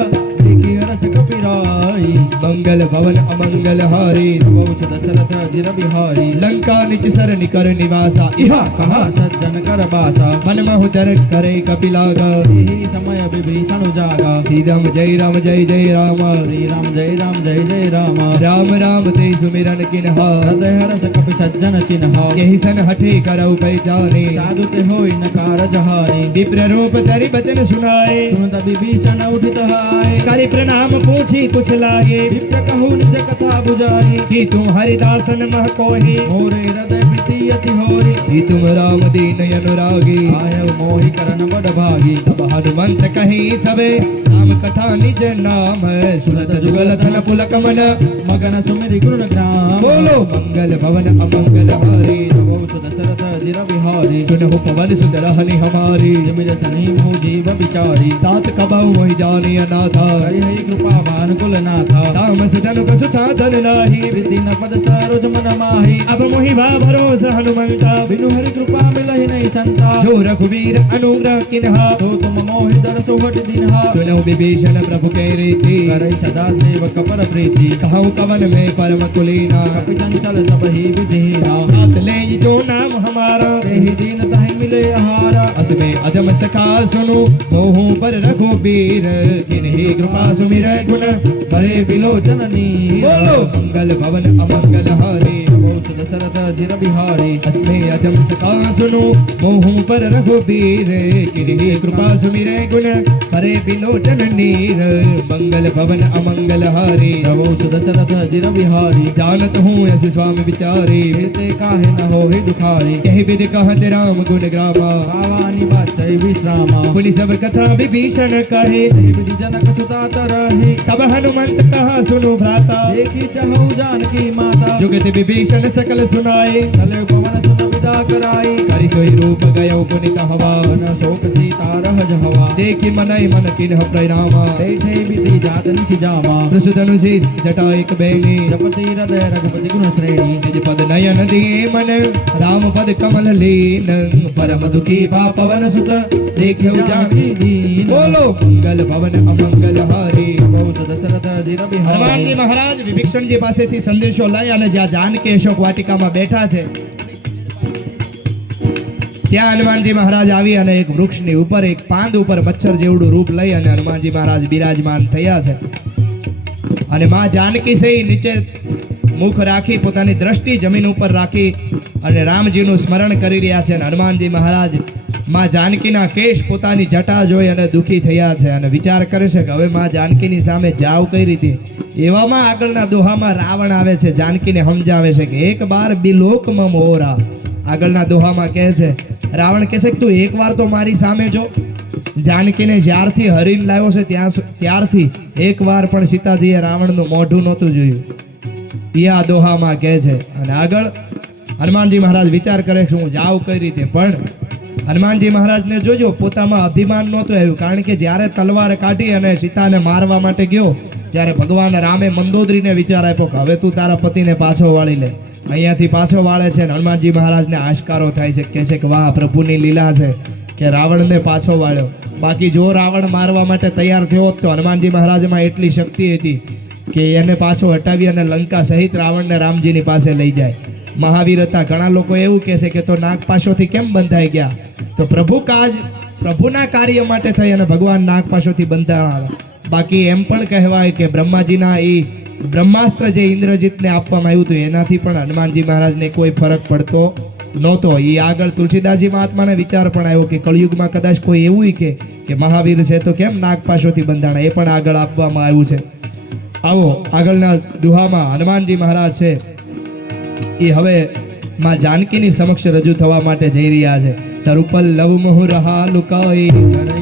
देखी रस कपिराई મંગલ ભવન અમંગલ હારી बहुत दशरथ जिर बिहारी લંકા નિચ સર નિકર નિવાસા ઇહા કહા सज्जन कर बासा મન મહુદર કરે કપિલાગ यही समय विभीषण जागा શ્રી રામ જય રામ જય જય રામ श्री राम जय जय राम રામ રામ તે સુમિરન કિન્હા हृदय हरस कपि सज्जन चिन्हा यही सन हठे करौ पहचाने साधु ते होई न कारज हारे विप्र रूप धरि बचन सुनाए सुनत विभीषण उठित आए करि प्रणाम पूछी कुछ लागे विप्र कहु निज कथा बुझाई कि तुम हरिदासन मह कोहि मोरे हृदय प्रीति अति होरी कि तुम राम दीन अनुरागी आयव मोहि करन बड़ भागी तब हनुमंत कही सबे राम कथा निज नाम सुनत जुगल धन पुलक मन मगन सुमिरि गुण ग्राम बोलो मंगल भवन अमंगल हारी बहुत दशरथ जिर बिहारी सुनहु पवन सुंदर हनि हमारी जमिज सनी मोह जीव बिचारी तात कबहु मोहि जानी अनाथा हरि हरि कृपा भान कुल नाथा तामस धनु कछु साधन नाही वृद्धि न पद सरोज मन माही अब मोहि भा भरोसा हनुमंता बिनु हरि कृपा मिलहि नहीं संता जो रघुवीर अनुग्रह किन्हा तो तुम मोहि दर सोहट दिनहा सुनो विभीषण प्रभु के रीति करई सदा सेवक पर प्रीति कहु कवन में परम कुलीना कपि चंचल सब ही विधिना हाथ ले जो नाम हमारा तेहि दीन तहि मिले आहारा असमे अधम सखा सुनो मोहु पर रघुवीर किन्ही कृपा सुमिर गुण हरे बिलोचन नीर बोलो मंगल भवन अमंगल हारी बहुत दशरथ जिर बिहारी अस्मे अधम सखा सुनो मोहु पर रघुवीर किन्ही कृपा सुमिर गुण हरे बिलोचन नीर मंगल भवन अमंगल हारी बहुत दशरथ जिर बिहारी जानत हूँ ऐसे स्वामी विचारी ते काहे न होहि दुखारी यही विद कहत राम गुण ग्रामा पावानी बाचै विश्रामा पुनि सब कथा विभीषण कहे तेहि विधि जनक सुता तरहि तब हनुमंत कहा सुनो भ्राता देखी चहु जानकी माता जुगत विभीषण सकल सुनाए चले पवन सुन विदा कराई करि सोई रूप गयो पुनि कहवा मन शोक सीता रहज हवा देखि मनई मन किन्ह प्रणामा बैठे विधि जात निसि जामा प्रसुधनु शेष जटा एक बेनी जपति हृदय रघुपति गुण श्रेणी निज पद नयन दिए मन राम पद कमल लीन परम दुखी भा पवन सुत देख्यो जानकी दीन बोलो मंगल भवन अमंगल हारी बहुत दशरथ जिर बिहारी હનુમાનજી મહારાજ વિભીષણજી પાસેથી સંદેશો લઈ અને જ્યાં જાનકી અશોક વાટિકામાં બેઠા છે ત્યાં હનુમાનજી મહારાજ આવી અને એક વૃક્ષની ઉપર એક પાંદ ઉપર મચ્છર જેવડું રૂપ લઈ અને હનુમાનજી મહારાજ બિરાજમાન થયા છે અને માં જાનકી છે ઈ નીચે મુખ રાખી પોતાની દ્રષ્ટિ જમીન ઉપર રાખી અને રામજીનું સ્મરણ કરી રહ્યા છે અને હનુમાનજી મહારાજ માં જાનકીના કેશ પોતાની જટા જોઈ અને દુઃખી થયા છે અને વિચાર કરે છે કે હવે માં જાનકીની સામે જાવ કઈ રીતે. એવામાં આગળના દોહામાં રાવણ આવે છે, જાનકીને સમજાવે છે કે એક બાર બિલોકમાં મોરા. આગળના દોહામાં કહે છે, રાવણ કહે છે કે તું એકવાર તો મારી સામે જો. જાનકીને જ્યારથી હરીને લાવ્યો છે ત્યારથી એકવાર પણ સીતાજીએ રાવણનું મોઢું નહોતું જોયું. એ આ દોહામાં કહે છે અને આગળ હનુમાનજી મહારાજ વિચાર કરે છે હું જાઉં કઈ રીતે. પણ હનુમાનજી મહારાજને જોજો પોતામાં અભિમાન નહોતું આવ્યું, કારણ કે જ્યારે તલવાર કાઢી અને સીતાને મારવા માટે ગયો ત્યારે ભગવાન રામે મંદોદરીને વિચાર આપ્યો કે હવે તું તારા પતિને પાછો વાળી લે. અહીંયાથી પાછો વાળે છે અને હનુમાનજી મહારાજને આશ્કારો થાય છે, કહે છે કે વાહ પ્રભુની લીલા છે કે રાવણને પાછો વાળ્યો. બાકી જો રાવણ મારવા માટે તૈયાર થયો હોત તો હનુમાનજી મહારાજમાં એટલી શક્તિ હતી કે એને પાછો હટાવી અને લંકા સહિત રાવણને રામજીની પાસે લઈ જાય. મહાવીર હતા. ઘણા લોકો એવું કહે છે કે તો નાગપાશોથી કેમ બંધાઈ ગયા? તો પ્રભુના કાર્ય માટે થઈ અને ભગવાન નાગપાશોથી બંધાણા. બાકી એમ પણ કહેવાય કે બ્રહ્માજીના એ બ્રહ્માસ્ત્ર જે ઇન્દ્રજીતને આપવામાં આવ્યું હતું એનાથી પણ હનુમાનજી મહારાજને કોઈ ફરક પડતો નહોતો. એ આગળ તુલસીદાસજી મહાત્માને વિચાર પણ આવ્યો કે કળિયુગમાં કદાચ કોઈ એવું કે મહાવીર છે તો કેમ નાગપાશોથી બંધાણા, એ પણ આગળ આપવામાં આવ્યું છે. આવો આગળના દુહામાં હનુમાનજી મહારાજ છે એ હવે માં જાનકીની સમક્ષ રજૂ થવા માટે જઈ રહ્યા છે. તરુપલ લવ મોહ રહા લુકાઈ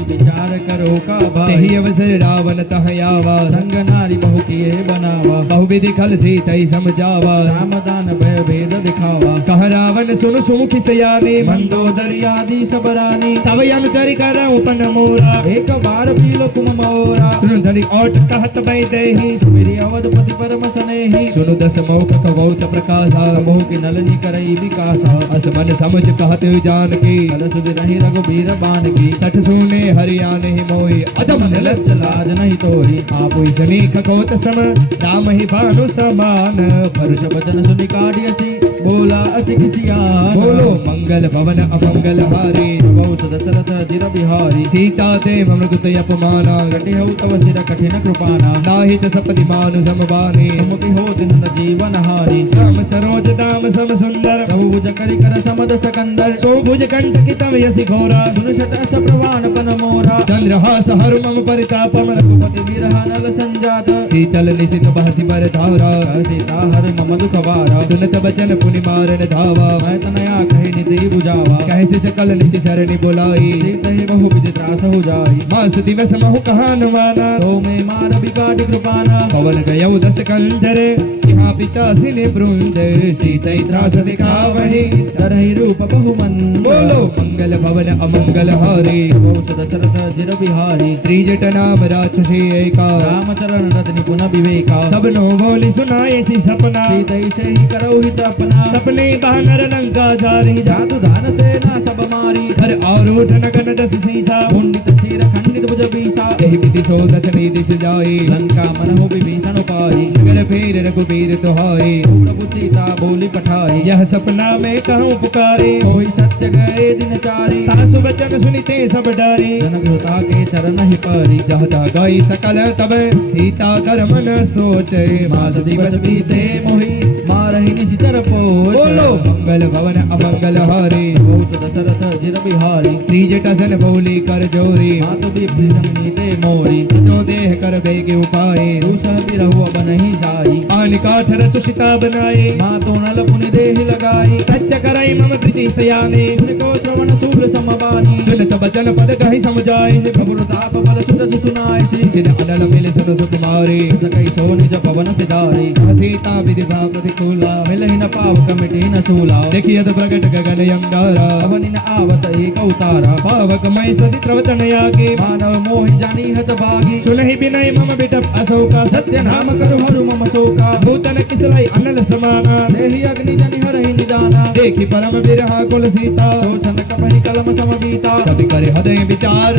વિચાર કરો કા ભાઈ તેહી અવસર રાવણ તહ આવા સંગ નારી બહુ કિએ બનાવા બહુવિધિ ખલસી તઈ સમજાવા સામદાન ભય ભેદ દિખાવા કહ રાવણ સુન સુમુખી સયાની મંદોદરી આદિ સબરાની તવ અનુચરી કર ઉપન મોરા એક બાર પીલો કુમ મોરા ધરી ઓટ કહત બૈ દેહી સુમેરી અવધપતિ પરમ સનેહી સુनु દસ મોક કવૌત પ્રકાશા મોહ की नलनी करई विकासा असमन समझ कहते जानकी कल सुध रही रघुबीर बान की सठ सुने हरिया नहीं मोई अदम लज्ज लाज नहीं तोही आप सनी खकोत सम राम ही भानु समान परुष वचन सुनि काढ़ियसी बोला अति किसिया बोलो मंगल भवन अमंगल हारी बहु दशरथ जिर बिहारी सीता ते मृगुत अपमाना कटि हऊ तव सिर कठिन कृपाना नाहित सपति मानु समबानी समुखि हो दिन जीवन हारी श्याम सरोज दाम सम सुंदर प्रभु भुज करि कर समद सकंदर सो भुज कंठ की तव यसी घोरा सुन शत अस प्रवान पन मोरा चंद्रहास हर मम परितापम रघुपति विरह नल संजात शीतल निशित बहसी बर धारा सीता हर मम दुख वारा सुनत बचन पुनि मारन धावा मैं तनया कहि निधि बुझावा कहसी सकल निचि सरनि बुलाई सीत ही बहु विधि त्रास हो जाई मास दिवस महु कहान माना तो मैं मार बिकाटि कृपाना पवन गयौ दस कंधर यहाँ पिता सिने बृंद सीतै त्रास दिखावहि तरहि रूप बहु मन बोलो मंगल भवन अमंगल हारी बहु दशरथ जिर बिहारी त्रिजट नाम राक्षसी एका रामचरण रत्नि पुन विवेका सबनो बोली सुनाए सी सपना सीतै से ही करौ हित अपना सपने बानर लंका धारी जादू धान सेना सब मारी हर आरूढ़ नगन दस सीसा मुंडित सिर खंडित भुज बीसा यही विधि सो दशनी दिश जाई लंका मन हो विभीषण पाई नगर फेर रघुबीर तुहाई प्रभु सीता बोली पठाई यह सपना में कहूँ पुकारे कोई सत्य गए दिन चारी सासु बचन सुनिते सब डरे जनक सुता के चरण ही परी जहता गई सकल तब सीता कर मन सोचे मास दिवस बीते मोहि मारहि निशिचर पोच बोलो मंगल भवन अमंगल हारी बहुत दशरथ जिर बिहारी त्रिजटासन बोली कर जोरी मातु विप्रीतम नीते मोरी जो देह कर बेगे उपाय दूसर बिरहु अब नहीं जाई आन काठर सुशिता बनाए मातु नल पुनि देहि लगाई सत्य कराई मम प्रीति सयाने को श्रवण शूल समबानी सुनत बचन पद कहि समझाए प्रभु ताप बल सुदस सुनाय सी सिर अनल मिले सुन सुकुमारी सकई सो निज पवन सिधारी सीता विधिभा प्रतिकूला मिलहि न पावक मिटि न सूला देखियत प्रकट गगन यंगारा अवनि न आवत एक अवतारा पावक मय सति प्रवतन यागे मानव मोहि जानी हत भागी सुनहि बिनय मम बिटप अशोका सत्य नाम करु हरु मम शोका भूतन किसलाई अनल समाना देहि अग्नि जनि हरहि निदाना देखि परम बिरहा कुल सीता सोचन कपहि धनि कलम समबीता तब करे हृदय विचार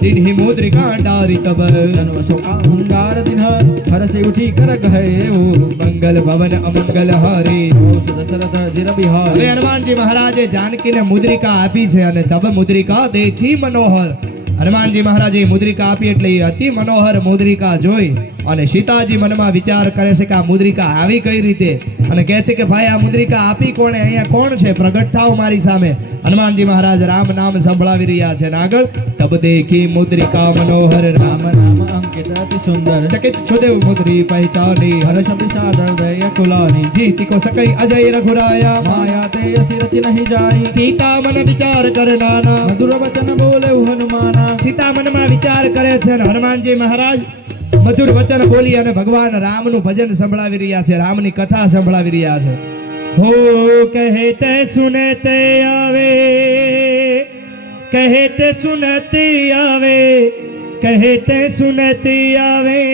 दीन्ही मुद्रिका डारी तब जन्म शोका अंगार दिन हरसे उठी कर गए ओ मंगल भवन अमंगल हारी दशरथ जिर बिहार હવે હનુમાનજી મહારાજે જાનકીને મુદ્રિકા આપી છે અને તબ મુદ્રિકા દેખી મનોહર હનુમાનજી મહારાજે મુદ્રિકા આપી એટલે એ અતિ મનોહર મુદ્રિકા જોઈ અને સીતાજી મનમાં વિચાર કરે છે કે આ મુદ્રિકા આવી કઈ રીતે અને કહે છે કે ભાઈ આ મુદ્રિકા આપી કોણે અહીંયા કોણ છે પ્રગટ થાવ મારી સામે હનુમાનજી મહારાજ રામ નામ સંભળાવી રહ્યા છે અને આગળ તબ દેખી મુદ્રિકા મનોહર રામ राम नाम अंकित अति सुंदर चकित छुदेव मुद्री पहचानी हर्ष विषाद हृदय कुलानी जीति को सकई अजय रघुराया माया ते यसी रचि नहीं जाई सीता मन विचार कर नाना मधुर वचन बोले हनुमाना સીતા મનમાં વિચાર કરે છે અને હનુમાનજી મહારાજ મધુર વચન બોલી અને ભગવાન રામનું ભજન સંભળાવી રહ્યા છે રામની કથા સંભળાવી રહ્યા છે हो कहते सुनते आवे कहते सुनते आवे कहते सुनते आवे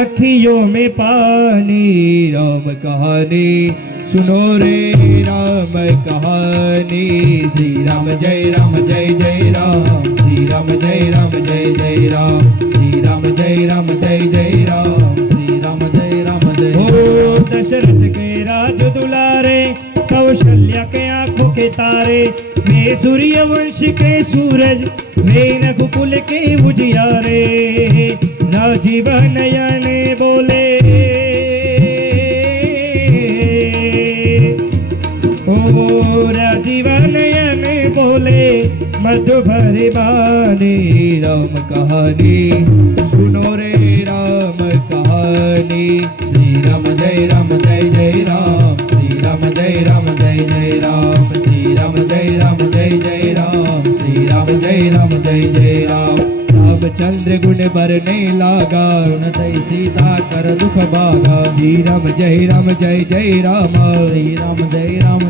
अखियों में पानी राम कहानी सुनो रे राम कहानी श्री राम जय जय राम श्री राम जय जय राम श्री राम जय जय राम श्री राम जय हो दशरथ के राज दुलारे कौशल्या के आंखों के तारे वे सूर्य वंश के सूरज वे रघुकुल के उजियारे राजीव नयन बोले ओ राजीव नयन बोले मधु भरे बानी राम कहानी सुनो रे राम कहानी श्री राम जय जय राम श्री राम जय जय राम श्री राम जय जय राम श्री राम जय राम रामचंद्र गुण बरने लागा सुनते सीता कर दुख बागा श्री राम जय जय राम श्री राम जय राम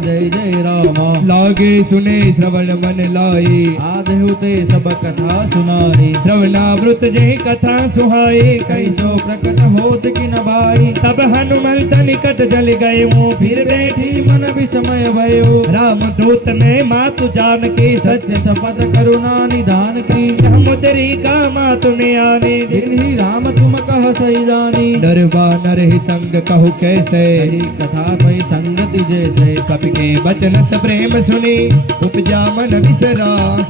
लागे सुने श्रवण मन लाई आदेहुते सब कथा सुनाई श्रवणामृत जय कथा सुहाए कैसो प्रकट होत कि न भाई तब हनुमंत निकट जल गए वो फिर बैठी मन विस्मय भयो राम दूत ने मातु जान के सत्य शपथ करुणा निधान की मुद्री का मातु ने आने दिन ही राम तुम कह सही जानी नरवा नर ही संग कहु कैसे यही कथा भई संगति जैसे कपि के बचन स प्रेम सुनी उपजा मन विसरास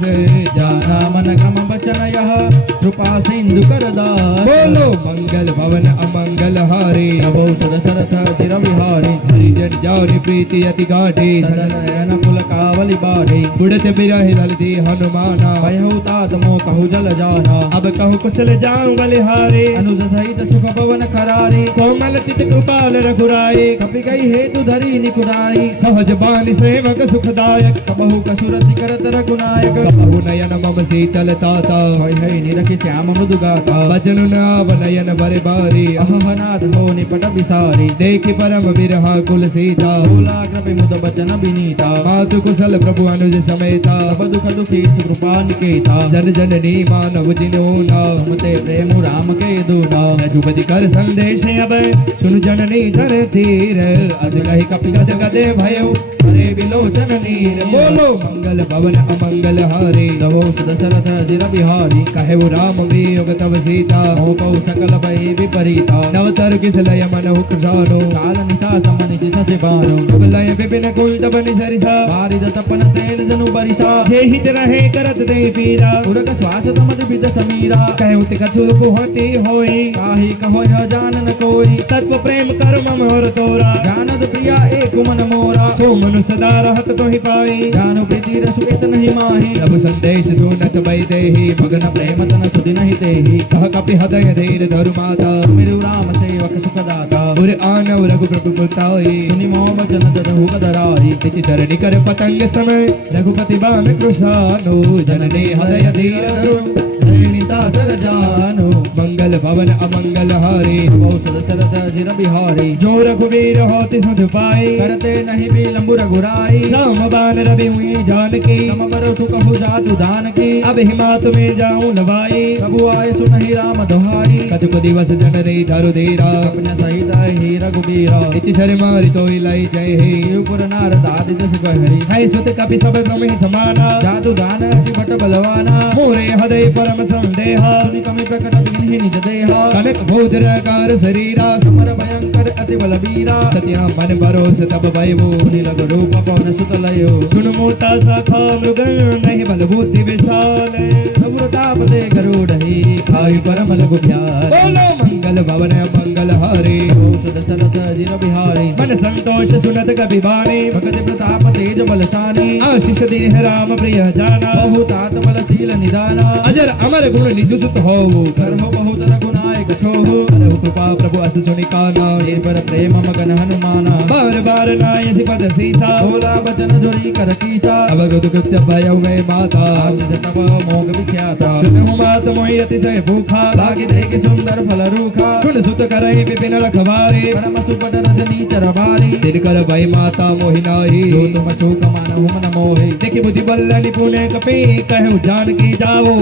जाना मन कम बचन यह कृपा सिंधु कर दास बोलो मंगल भवन अमंगल हारे प्रभु दशरथ चिर विहारी हरिजन जानि प्रीति अति गाढ़ी सदन पुल कावली बाढ़ी बुढ़त बिरहि दलती हनुमाना भयहु तात मोह कहु जल जाना अब कहूँ कुशल जाऊं बलिहारे अनुज सहित सुख पवन खरारी कोमल चित कृपाल रघुराए कपि गई हेतु धरी निकुराई सहज बानि सेवक सुखदायक कबहु कसुरति करत रघुनायक कहु नयन मम शीतल ताता हई हई निरखि श्याम मृदु गाता बचनु नाव नयन बरे बारी अहनाथ हो निपट बिसारी देखि परम विरहा कुल सीता भूला कृपि मुद बचन विनीता मातु कुशल प्रभु अनुज समेता सब दुख दुखी सुकृपा निकेता जन जननी मानव जिनो नाम मते प्रेम राम के दूना रघुपति कर संदेश अब सुन जननी धर धीर अस कहि कपि गद गदे भयो हरे विलोचन नीर बोलो मंगल भवन अमंगल हारे दवो दशरथ जिर बिहारी कहे वो राम वियोग तब सीता मोकौ सकल भय विपरीता नवतर किस लय मन हुक जानो काल निशा समनिशि ससे बानो कब लय विपिन कुल तब निसरिसा बारिद तपन तेल जनु बरिसा जे हित रहे करत दे पीरा उरक श्वास तमद विद समीरा कहूँ ते कछु होती होई काहि कहो यह जान न कोई तत्व प्रेम कर मम और तोरा जानद प्रिया एक मन मोरा सो मनु सदा रहत तो ही पाई जानु प्रीति रसु इत नहीं माही प्रभु संदेश धूनत वै देहि मगन प्रेम तन सुधि नहीं तेहि कह कपि हृदय धीर धरु माता मेरु राम सेवक सुखदाता उर आनव रघु प्रभु पुताई सुनि मोह वचन ददहु कदराई तिचि सरणी कर पतंग समय रघुपति बाण कृशानो जननी हृदय धीर धरु धरणी महिषासुर जानु मंगल भवन अमंगल हारे औषध सरस जिर बिहारी जो रघुवीर होति सुध पाए करते नहीं बिलंबु रघुराई राम बान रवि हुई जानकी तम बरो कहु जातु दान की अब हिमात में जाऊं लवाई प्रभु आय सुनहि राम दुहाई कछुक दिवस जन रे धरु देरा अपने सहित ही रघुबीरा इति शर मारि तोय लाई जय हे युपुर नारद आदि जस गहरी है सुत कपि सब ब्रह्म समाना जातु दान अति भट बलवाना मोरे हृदय परम संदेह सुनि कमि प्रकट जिन्हि निज देह कनक भूधरकार शरीरा समर भयंकर अति बलबीरा सत्या मन भरोस तब भयवो नीलग रूप पवन सुत लयो सुन मोटा शाखा मृग नहीं बल बुद्धि विशाल प्रभुताप दे गरुड़हि खाई परम लघु ध्यान बोलो मंगल भवन मंगल हारे औषध सरस जिर बिहारी मन संतोष सुनत कपि बाणी भगति प्रताप तेज बलशानी आशीष देह राम प्रिय जाना बहुतात बल शील निदाना अजर अमर गुण निधि सुत होवो करहो बहुत रघुनायक छोहु करहु कृपा प्रभु अस सुनि काना पर प्रेम मगन हनुमाना बार बार नायसि पद सीसा बोला बचन झुरी कर कीसा अवगत कृत्य भय वे माता आशिष तप मोग विख्याता सुनहु मात मोहि अतिशय भूखा लागी देख सुंदर फल रूखा सुन सुत करहि विपिन रखवारे परम सुपट रजनी चरबारी तिनकर भय माता मोहिनाही जो तुम सुख मानहु मन मोहि देखि बुद्धि बल निपुण कपि कहु जानकी जाओ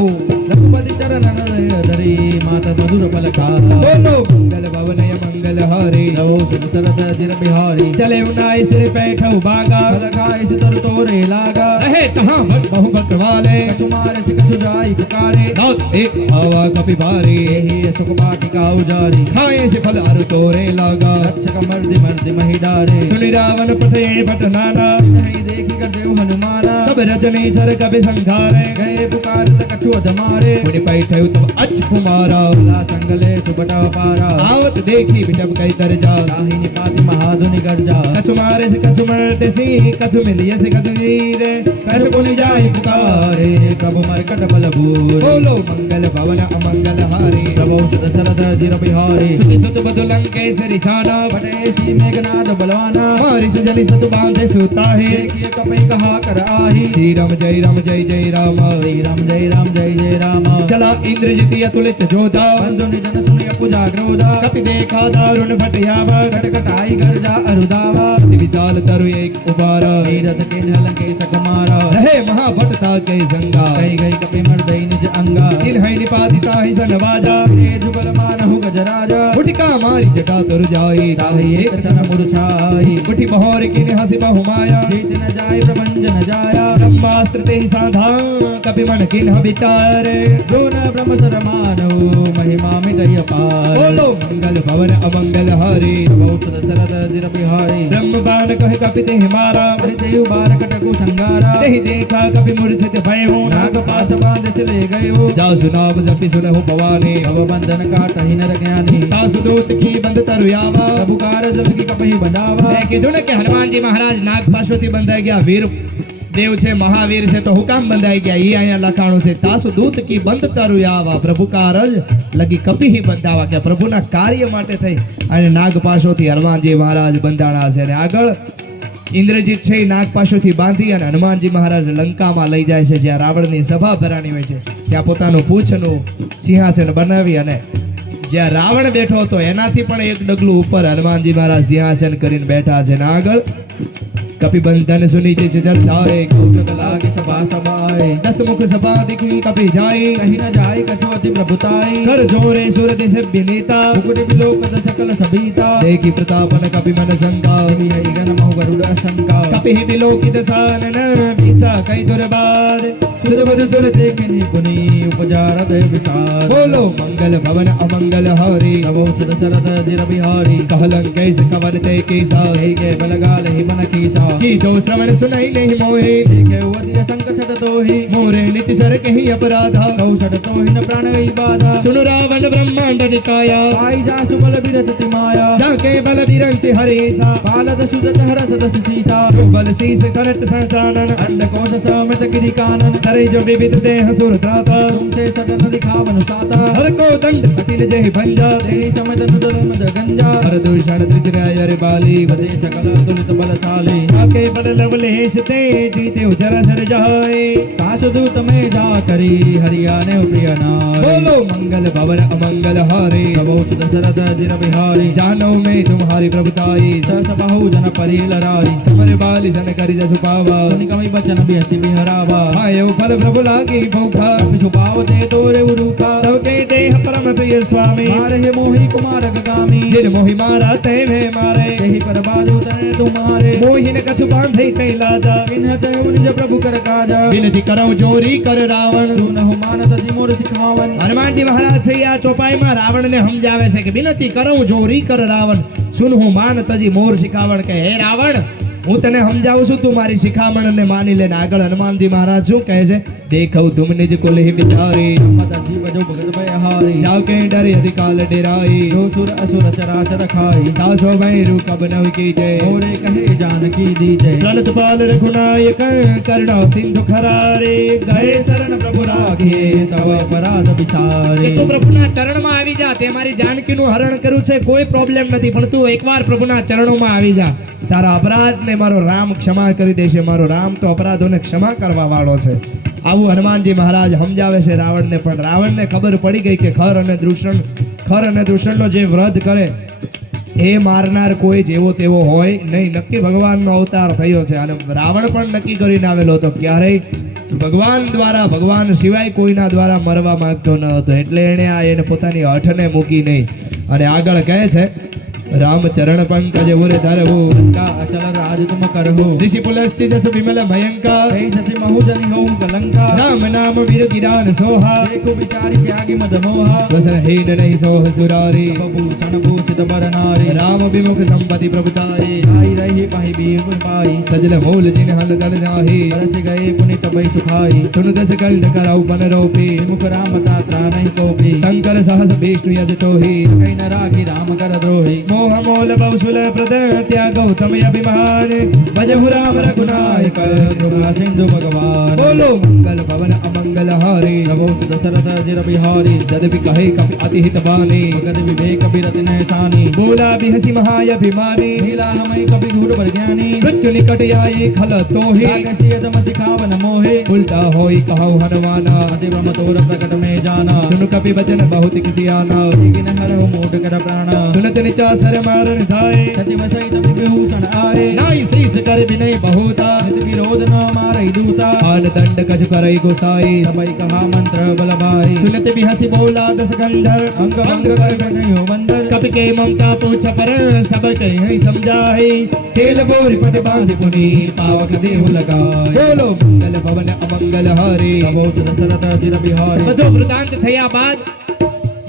रघुपति चरण धरी माता मधुर फल खाता बोलो मंगल भवन मंगल हारे औषध सरस जिर बिहारी चले उनाई सिर पैठौ बागा फल खाए सितर तोरे लागा रहे कहाँ भक्त बहु भक्त वाले कछु मारे से कछु जाई पुकारे दात एक आवा कपि भारे यही सुख बाटिका उजारी खाए से फल अरु तोरे लागा रक्षक मर्दि मर्दि मही डारे सुनि रावण पथे भट नाना नहीं देखी कर देव हनुमाना सब रजनी सर कपि संघारे गए पुकार कछु अधमारे मुनि पैठयु तब अच कुमारा ला संगले सुबटा पारा आवत देखी बिटप कई तर जा ताहि निपाति महाधुनि गर्जा कछु मारे से कछु मरते सी कछु मिलिए से कछु वीर कछु पुनि जाई पुकारे कब मरकट बल भूर बोलो मंगल भवन अमंगल हारे प्रभु सुत सरद जिर बिहारी सुति सुत बधु लंकेश्वरी साना पटेशी मेघनाद बलवाना मारी से जनि सतु बांधे सुता है देखिए कपि कहा कर आही श्री राम जय राम जय जय राम श्री राम जय राम जय जय राम चला इंद्रजित अतुलित जोधा बंधु निधन सुनिय पूजा क्रोधा कपि देखा दारुण भटियावा खटखटाई गर्जा अरुदावा अति विशाल तरु एक उबारा तीरथ के लंके सकमारा रहे महाभटता के संगा गई गई कपि मर्दई निज अंगा इन है निपातिता ही सनवाजा रे जुगल मानहु गजराजा फुटिका मारी जटा तरु जाई ताहि एक क्षण मुरछाई उठी बहोर की हसी बहुमाया जीत न जाय प्रपंच न जाया ब्रह्मास्त्र ते साधा कपि मन किन्ह विचार जो न ब्रह्म सर मानहु महिमा मिटय पार बोलो मंगल भवन अमंगल हारे औषध सरद जिर बिहारी ब्रह्म बाण कहे कपि ते मारा हरिदेव बार कटकु संगारा तेहि देखा कपि मूर्छित भय हो नाग पास बांध से ले गयो जासु नाम जपि सुनहु भवानी भव बंधन काटहि नर ज्ञानी तासु दूत की बंद तरु आवा प्रभु कारज की कपहि बंधावा મેં કીધું ને કે હનુમાનજી મહારાજ નાગ પાસોથી બંધાઈ ગયા વીર દેવ છે મહાવીર છે તો હુકામ બંધાઈ ગયા ઈ અહીંયા લખાણું છે તાસુ દૂત કી બંધ તરુ આવા પ્રભુ કારજ લગી કપી હી બંધાવા કે પ્રભુના કાર્ય માટે થઈ અને નાગ પાસોથી હનુમાનજી મહારાજ બંધાણા છે અને આગળ ઇન્દ્રજીત છે એ નાગ પાસોથી બાંધી અને હનુમાનજી મહારાજ લંકામાં લઈ જાય છે જ્યાં રાવણની સભા ભરાણી હોય છે ત્યાં પોતાનું પૂંછનું સિંહાસન બનાવી અને જ્યાં રાવણ બેઠો હતો એનાથી પણ એક ડગલું ઉપર હનુમાનજી મહારાજ સિંહાસન કરીને બેઠા છે ને આગળ કપિબંધન સુની જે ચર્ચાએ કૌતુક લાગે સભા સભાએ દસ મુખ સભા દીખી કપિ જાય कहीं न जाय कछु अति प्रभुताई कर जोरे सुर दिश विनीता मुकुट विलोकत सकल सबीता देखी प्रतापन कपि मन संगा देवी हरि गण महु गरुड़ असंका कपि विलोकित सानन बीसा कई दुर्बाद सुर बध सुर देखनी पुनि उपजा हृदय विषाद बोलो मंगल भवन अमंगल हारे नवो सुर सरद जिर बिहारी कहलं कैसे कवन ते केसा कही के बलगाल ही मन कीसा की तो श्रवण सुनाई नहीं मोहे देखे उदिय संक छट तो ही मोरे नित्य सर कहीं अपराधा कौ छट तो ही न प्राण गई बाधा सुन रावण ब्रह्मांड निकाया आई जासु बल बिरचति माया जाके बल विरंच हरेसा बालद सुदत हरस दस सीसा बल शीस करत संसानन अंड कोश समित गिरि कानन करे जो विविध देह सुर त्राता तुमसे सदन दिखावन साता हर को दंड कपिल जय भंजा तेरी समित नुदर मद गंजा हर दूषण त्रिचराय अरे बाली बदे सकल तुलित बलशाली आके बल लवलेश ते जीते उजर सर जहा જાય સાસુદુ તમે જા કરી હરિયાને પ્રિય નારી बोलो मंगल भवन अमंगल हारे પ્રભુ સુત દશરથ અજીર બિહારી जानो मैं तुम्हारी प्रभुताई સસ બહુ જન પરિલરારી समर बाली सन करी जसु पावा સુનિકમિ બચન બિહસી બિહરાવા आयो फल प्रभु लागी भूखा છુપાવતે તોરે ઉરુખા सबके देह परम प्रिय स्वामी મારે હે મોહી કુમાર ગામી जिन मोहि मारा ते वे मारे તેહી પર બાજુ તને તુમારે मोहिन कछु बांधे कैलाजा ઇન્હ જય નિજ પ્રભુ કર કાજા विनती करो जोरी कर रावण સુનહુ માનત જીમોર શિખાવન હનુમાનજી મહારાજ છે આ ચોપાઈમાં રાવણને સમજાવે છે કે વિનતી કરું જોરી કર રાવણ સુન હું માન તજી મોર શિખાવણ કે હે રાવણ હું તને સમજાવું છું તું મારી શિખામણને માની લે ને આગળ હનુમાનજી મહારાજ શું કહે છે દેખઉ તુમ નિજ કુલ હી બિચારી મત જીવ જો ભગત ભય હારી જાવ કે ડરે અધિકાલ ડેરાઈ જો સુર અસુર ચરાચર ખાઈ સાસો ભૈરુ કબ નવ કી જય મોરે કહે જાનકી દીજે गलत पाल रघुनायक करुणा सिंधु खरारे गए शरण प्रभु राखे તવ અપરાધ કે વિસારે તું પ્રભુના ચરણમાં આવી જા તે મારી જાનકીનું હરણ કર્યું છે કોઈ પ્રોબ્લેમ નથી પણ તું એકવાર પ્રભુના ચરણોમાં આવી જા તારા અપરાધને મારો રામ ક્ષમા કરી દેશે મારો રામ તો અપરાધોને ક્ષમા કરવા વાળો છે આવું હનુમાનજી મહારાજ સમજાવે છે રાવણને પણ રાવણને ખબર પડી ગઈ કે ખર અને દૂષણનો જે વ્રત કરે એ મારનાર કોઈ જેવો તેવો હોય નહીં નક્કી ભગવાનનો અવતાર થયો છે અને રાવણ પણ નક્કી કરીને આવેલો હતો ક્યારેય ભગવાન સિવાય કોઈના દ્વારા મરવા માંગતો ન હતો એટલે એને પોતાની હઠને મૂકી નહીં અને આગળ કહે છે રામચરણ પંકજ ઉરે ધરવું કા અચલ રાજ તુમ કરહો ઋષિ પુલસ્તિ જસ વિમલ ભયંકર કઈ સતી મહુ જની હોમ કલંકા રામ નામ વીર કિરાન સોહા દેખો બિચારી ત્યાગી મદ મોહા વસન હીન નહીં સોહ સુરારી ભૂષણ ભૂષિત બરનારી રામ વિમુખ સંપત્તિ પ્રભુતાઈ આઈ રહી પાહી બીવ પાઈ સજલ મૂલ જીન હલ દલ જાહી બરસ ગયે પુનિત ભય સુખાઈ સુન દસ કંઠ કરau પન રોપી મુખ રામ તાત્રા નહીં કોપી શંકર સહસ વિષ્ણુ યજ તોહી કઈ ન રાખી રામ કર દ્રોહી मोह मोल बहुसुल प्रद त्याग गौतम अभिमान भजहु राम रघुनायक કરુણા સિંધુ ભગવાન બોલો મંગલ ભવન અમંગલ હારી પ્રભુ સુત દશરથ અજીર બિહારી જદપી કહે કપી અતિ હિત બાની ભગત વિવેક બિરત નૈસાની बोला बिहसी महाअभिमानी નીલા હમય કપિ ઘૂર પરજ્ઞાની મૃત્યુ નિકટ આઈ ખલ તોહી રાગસિય તમ શિખાવન મોહે ઉલટા હોય કહો હનુમાના અતિ બ્રહ્મ તોર પ્રકટ મે જાના સુન કપી વચન બહુત કિસિયાના જીગિન હરહુ મોઢ કર પ્રાણ સુનત નિચા સર મારન થાય સતી વસઈ તમ વિભૂષણ આએ નાઈ શ્રીસ કર વિનય બહુતા નિત વિરોધ ન મારઈ દૂતા હાલ દંડ કજ કરઈ ગોસાઈ સબઈ કહા મંત્ર બલભાઈ સુનત બિહસી બોલા દસ ગંધ અંગ ભંગ કર બન્યો બંદર कपि के ममता पूछ पर सब कहीं समझाई तेल बोरी पट बांध पुनी पावक देव लगाए बोलो मंगल भवन अमंगल हारे પ્રભુ સુત દશરથ અજીર બિહારી બધો વૃતાંત થયા બાદ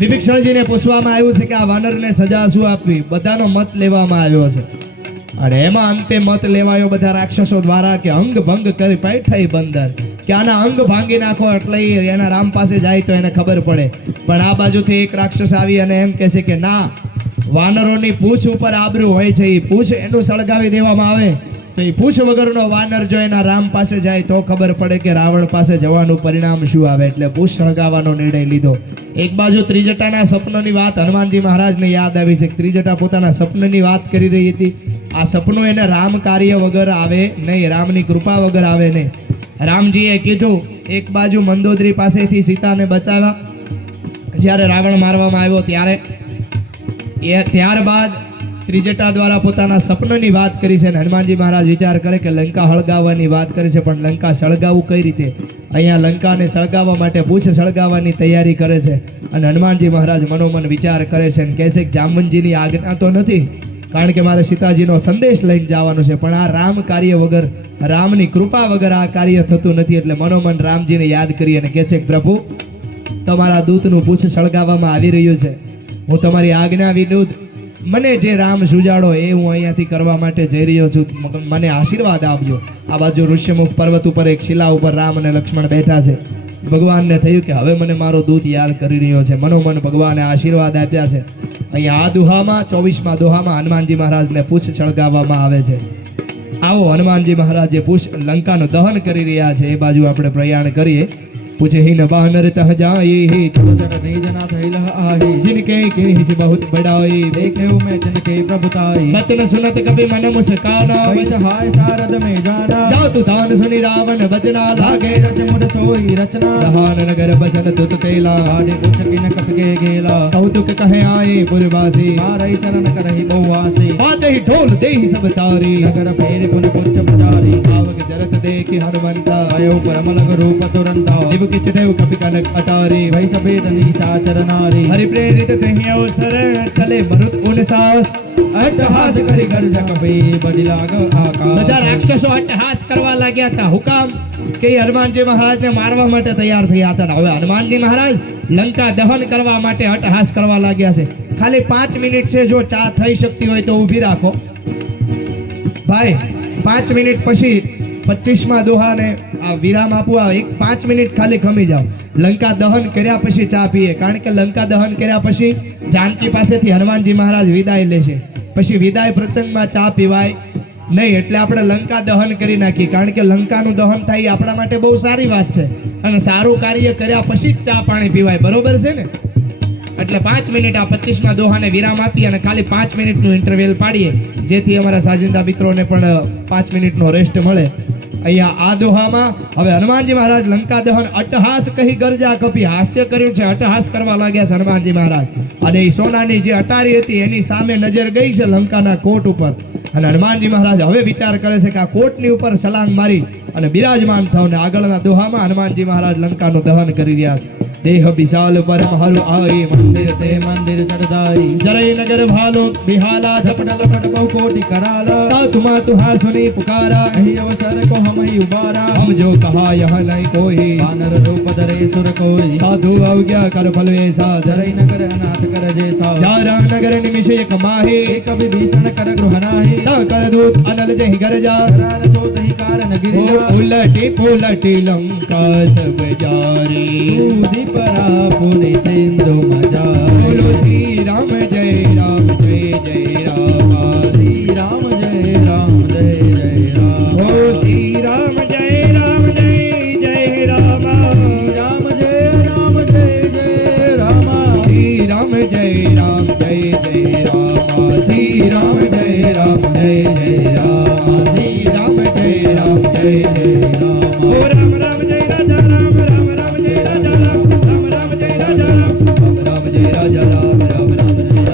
વિભીષણજીને પૂછવામાં આવ્યું છે કે આ વાનરને સજા શું આપવી બધાનો મત લેવામાં આવ્યો છે અને એમાં અંતે મત લેવાયો બધા રાક્ષસો દ્વારા કે અંગ ભંગ કરી પૈઠાઈ બંદર કે આના અંગ ભાંગી નાખો એટલે ઈ એના રામ પાસે જાય તો એને ખબર પડે પણ આ બાજુથી એક રાક્ષસ આવી અને એમ કહે છે કે ના વાનરોની પૂંછ ઉપર આબરૂ હોય છે એ પૂંછ એનું સળગાવી દેવામાં આવે તો એ પૂંછ વગરનો વાનર જો એના રામ પાસે જાય તો ખબર પડે કે રાવણ પાસે જવાનું પરિણામ શું આવે એટલે પૂંછ સળગાવવાનો નિર્ણય લીધો એક બાજુ ત્રિજટાના સપનોની વાત હનુમાનજી મહારાજને યાદ આવી છે ત્રિજટા પોતાના સપનની વાત કરી રહી હતી આ સપનું એને રામ કાર્ય વગર આવે નહીં રામની કૃપા વગર આવે નહીં રામજીએ કીધું એક બાજુ મંદોદરી પાસેથી સીતાને બચાવ્યા જ્યારે રાવણ મારવામાં આવ્યો ત્યારે ત્યારબાદ ત્રિજટા દ્વારા પોતાના સપનોની વાત કરી છે અને હનુમાનજી મહારાજ વિચાર કરે કે લંકા હળગાવવાની વાત કરે છે પણ લંકા સળગાવવું કઈ રીતે અહીંયા લંકાને સળગાવવા માટે પૂછ સળગાવવાની તૈયારી કરે છે અને હનુમાનજી મહારાજ મનોમન વિચાર કરે છે અને કહે છે કે જામવંતજીની આજ્ઞા તો નથી કારણ કે મારે સીતાજીનો સંદેશ લઈને જવાનું છે પણ આ રામ કાર્ય વગર રામની કૃપા વગર આ કાર્ય થતું નથી એટલે મનોમન રામજીને યાદ કરી અને કહે છે કે પ્રભુ તમારા દૂતનું પૂછ સળગાવવામાં આવી રહ્યું છે હું તમારી આજ્ઞા વિરુદ્ધ મને જે રામ સુજાડો એ હું અહીંયાથી કરવા માટે જઈ રહ્યો છું મને આશીર્વાદ આપજો આ બાજુ ઋષ્યમુખ પર્વત ઉપર એક શિલા ઉપર રામ અને લક્ષ્મણ બેઠા છે ભગવાનને થયું કે હવે મને મારો દૂત યાદ કરી રહ્યો છે મનોમન ભગવાને આશીર્વાદ આપ્યા છે અહીંયા આ દુહામાં 24મા દોહામાં હનુમાનજી મહારાજને પૂછ સળગાવવામાં આવે છે આવો હનુમાનજી મહારાજ જે પૂછ લંકાનું દહન કરી રહ્યા છે એ બાજુ આપણે પ્રયાણ કરીએ पूछे ही न बानर तह जाए अवसर जना थैल आहे जिनके किन्हीं से बहुत बड़ाई देखे मैं जिनके प्रभुताई बचन सुनत कभी मन मुस्काना कई सहाय सारद में जाना जाओ तू दान सुनी रावण बचना लागे रच मुड़ सोई रचना दहान नगर बसन तुत तेला आडे कुछ किन कपके गेला कौतुक कहे आए पुरवासी मारई चरण करहि बहुवासी बाजे ही ढोल दे ही सब तारी नगर फेर पुन पुच्छ पुजारी आवक जरत देखी हनुमंता आयो परमलग रूप तुरंता दिव किच देव कपि कनक अटारी भई सफेद निशाचर नारी हरि प्रेरित कहीं अवसर चले मरुत उन साहस अट्टहास करी गर्ज कपे बड़ी लाग બધા आकाश રાક્ષસો અટ્ટહાસ કરવા લાગ્યા હતા હુકામ કે હનુમાનજી મહારાજને મારવા માટે તૈયાર થયા હતા હવે હનુમાનજી મહારાજ લંકા દહન કરવા માટે અટ્ટહાસ કરવા લાગ્યા છે ખાલી 5 મિનિટ છે જો ચા થઈ શકતી હોય તો ઊભી રાખો ભાઈ 5 મિનિટ પછી 25મા દોહાને આ વિરામ આપું આ 5 મિનિટ ખાલી ખમી જાઓ લંકા દહન કર્યા પછી ચા પીએ કારણ કે લંકા દહન કર્યા પછી જાનકી પાસેથી હનુમાનજી મહારાજ વિદાય લેશે પછી વિદાય પ્રસંગમાં ચા પીવાય નહીં એટલે આપણે લંકા દહન કરી નાખી કારણ કે લંકાનું દહન થાય એ આપણા માટે બહુ સારી વાત છે અને સારું કાર્ય કર્યા પછી જ ચા પાણી પીવાય બરોબર છે ને એટલે 5 મિનિટ આ 25મા દોહાને વિરામ આપી અને ખાલી 5 મિનિટનું ઇન્ટરવેલ પાડીએ જેથી અમારા સાજિંદા મિત્રોને પણ 5 મિનિટનો રેસ્ટ મળે અહીંયા આ દોહામાં હવે હનુમાનજી મહારાજ લંકા દહન અટ્ટહાસ કહી ગરજા કપી હાસ્ય કર્યું છે અટ્ટહાસ કરવા લાગ્યા છે હનુમાનજી મહારાજ અને એ સોનાની જે અટારી હતી એની સામે નજર ગઈ છે લંકાના કોટ ઉપર અને હનુમાનજી મહારાજ હવે વિચાર કરે છે કે આ કોટની ઉપર છલાંગ મારી અને બિરાજમાન થાવ ને આગળના દોહામાં હનુમાનજી મહારાજ લંકાનું દહન કરી રહ્યા છે देह विशाल पर महल आए मंदिर ते मंदिर चढ़ाई जरई नगर भालो बिहाला झपट लपट बहु कोटि कराला ता तुमा तुहा सुनी पुकारा यही अवसर को हम ही उबारा हम जो कहा यह नहीं कोई वानर रूप धरे सुर कोई साधु अवज्ञा कर फल ऐसा जरई नगर अनाथ कर जैसा जारा नगर निमिष एक माहे एक विभीषण कर गृह नाही ता कर दूत अनल जहि घर जा करार सोत ही कारण गिरिया उलटी पुलटी लंका सब जारी दूधी परा पुनि सिंधु मजा बोलो श्री राम जय राम जय जय राम श्री राम जय राम जय जय राम ओ श्री राम जय राम जय जय राम श्री राम जय राम जय जय राम श्री राम जय राम जय जय राम श्री राम जय राम जय जय राम श्री राम जय राम जय जय राम ओ राम राम जय राजा राम राम राम जय राजा राम राम राम जय राजा राम राम जय राजा राम राम राम जय राजा राम राम राम जय राजा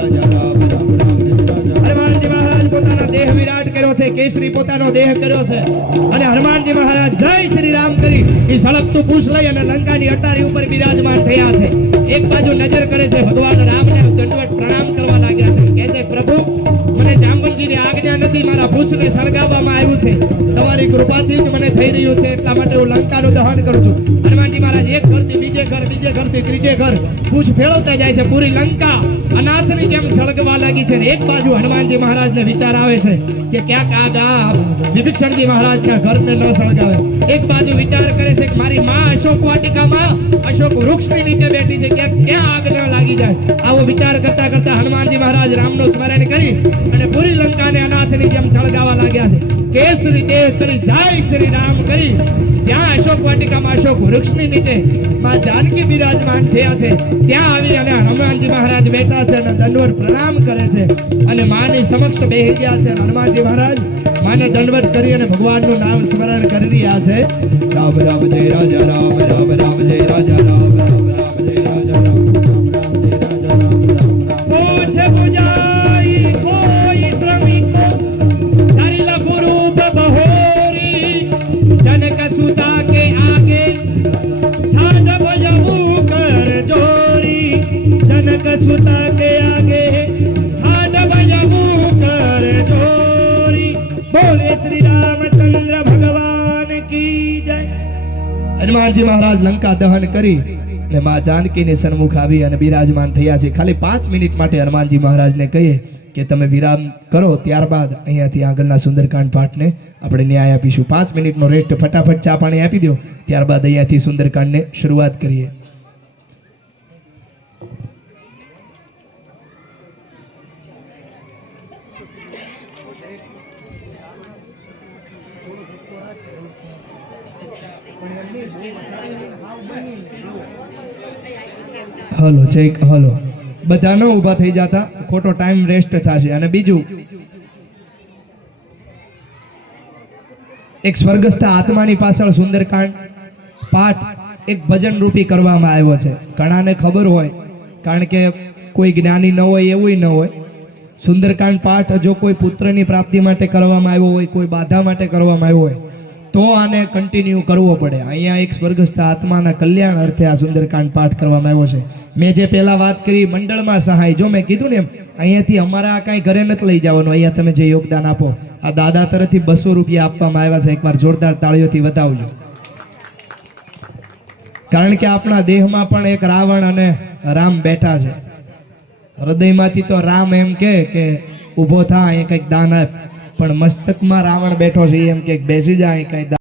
હનુમાનજી મહારાજ પોતાનો દેહ વિરાટ કર્યો છે કેસરી પોતાનો દેહ કર્યો છે અને હનુમાનજી મહારાજ જય શ્રી રામ કરી એ સળગતું પૂછ લઈ અને લંકાની અટારી ઉપર બિરાજમાન થયા છે એક બાજુ નજર કરે છે ભગવાન રામને દંડવત પ્રણામ કરવા લાગ્યા છે કહે છે પ્રભુ મને જાંબુજીની આજ્ઞા નથી મારા પૂછને સળગાવવામાં આવ્યું છે તમારી કૃપાથી જ મને થઈ રહ્યું છે એટલા માટે હું લંકાનું દહન કરું છું હનુમાનજી મહારાજ એક ઘરથી બીજે ઘરથી ત્રીજે ઘર પૂછ ફેરવતા જાય છે પૂરી લંકા અનાથની જેમ સળગવા લાગી છે ને એક બાજુ હનુમાનજી મહારાજને વિચાર આવે છે કે ક્યાંક આ ગામ વિભીષણજી મહારાજના ઘરને ન સળગાવે એક બાજુ વિચાર કરે છે કે મારી માં અશોક વાટિકામાં અશોક વૃક્ષની નીચે બેઠી છે ક્યાં આગ ન લાગી જાય આવો વિચાર કરતા કરતા હનુમાનજી મહારાજ રામનું સ્મરણ કરી અને પૂરી લંકાને અનાથની જેમ સળગાવવા લાગ્યા છે કેસરી દેહ કરી જય શ્રી રામ કરી ત્યાં અશોક વાટિકામાં અશોક વૃક્ષની નીચે માં જાનકી બિરાજમાન થયા છે ત્યાં આવી અને હનુમાનજી મહારાજ બેઠા છે અને દંડવત પ્રણામ કરે છે અને માની સમક્ષ બેસી ગયા છે અને હનુમાનજી મહારાજ માને દંડવત કરી અને ભગવાનનું નામ સ્મરણ કરી રહ્યા છે राम राम जय राजा राम राम राम जय राजा राम राम राम जय राजा राम पूछे पुजारी कोई श्रमिक धरिल गुरूप बहोरी जनक सुता के आगे ठाड भजऊ कर जोरी जनक सुता के आगे ठाड भजऊ कर जोरी बोले श्री रामचंद्र भगवान की जय હનુમાનજી મહારાજ લંકા દહન કરી ને માં જાનકીની સન્મુખ આવી અને બિરાજમાન થયા છે ખાલી 5 મિનિટ માટે હનુમાનજી મહારાજને કહીએ કે તમે વિરામ કરો ત્યારબાદ અહીંયાથી આગળના સુંદરકાંડ પાઠને આપણે ન્યાય આપીશું 5 મિનિટનો રેસ્ટ ફટાફટ ચા પાણી આપી દો ત્યારબાદ અહીંયાથી સુંદરકાંડને શરૂઆત કરીએ હલો ચેક હલો બધા ન ઊભા થઈ જતા, ખોટો ટાઈમ વેસ્ટ થશે. અને બીજું, એક સ્વર્ગસ્થ આત્માની પાછળ સુંદરકાંડ પાઠ એક ભજન રૂપી કરવામાં આવ્યો છે. ઘણાને ખબર હોય, કારણ કે કોઈ જ્ઞાની ન હોય એવું ન હોય. સુંદરકાંડ પાઠ જો કોઈ પુત્રની પ્રાપ્તિ માટે કરવામાં આવ્યો હોય, કોઈ બાધા માટે કરવામાં આવ્યો હોય, તો આને કન્ટિન્યુ કરવો પડે. અહીંયા એક સ્વર્ગસ્થ આત્માના કલ્યાણ અર્થે આ સુંદરકાંડ પાઠ કરવામાં આવ્યો છે. મેં જે પહેલા વાત કરી મંડળમાં સહાય, જો મેં કીધું ને એમ, અહીંયાથી અમારા કાંઈ ઘરે નથી લઈ જવાનું. અહીંયા તમે જે યોગદાન આપો, આ દાદા તરફથી 200 રૂપિયા આપવામાં આવ્યા છે. એકવાર જોરદાર તાળીઓથી વધાવજો. કારણ કે આપણા દેહમાં પણ એક રાવણ અને રામ બેઠા છે. હૃદયમાંથી તો રામ એમ કે ઊભો થા, અહીં કંઈક દાન આપ, પણ મસ્તકમાં રાવણ બેઠો છે. એમ કે બેસી જા, અહીં કંઈ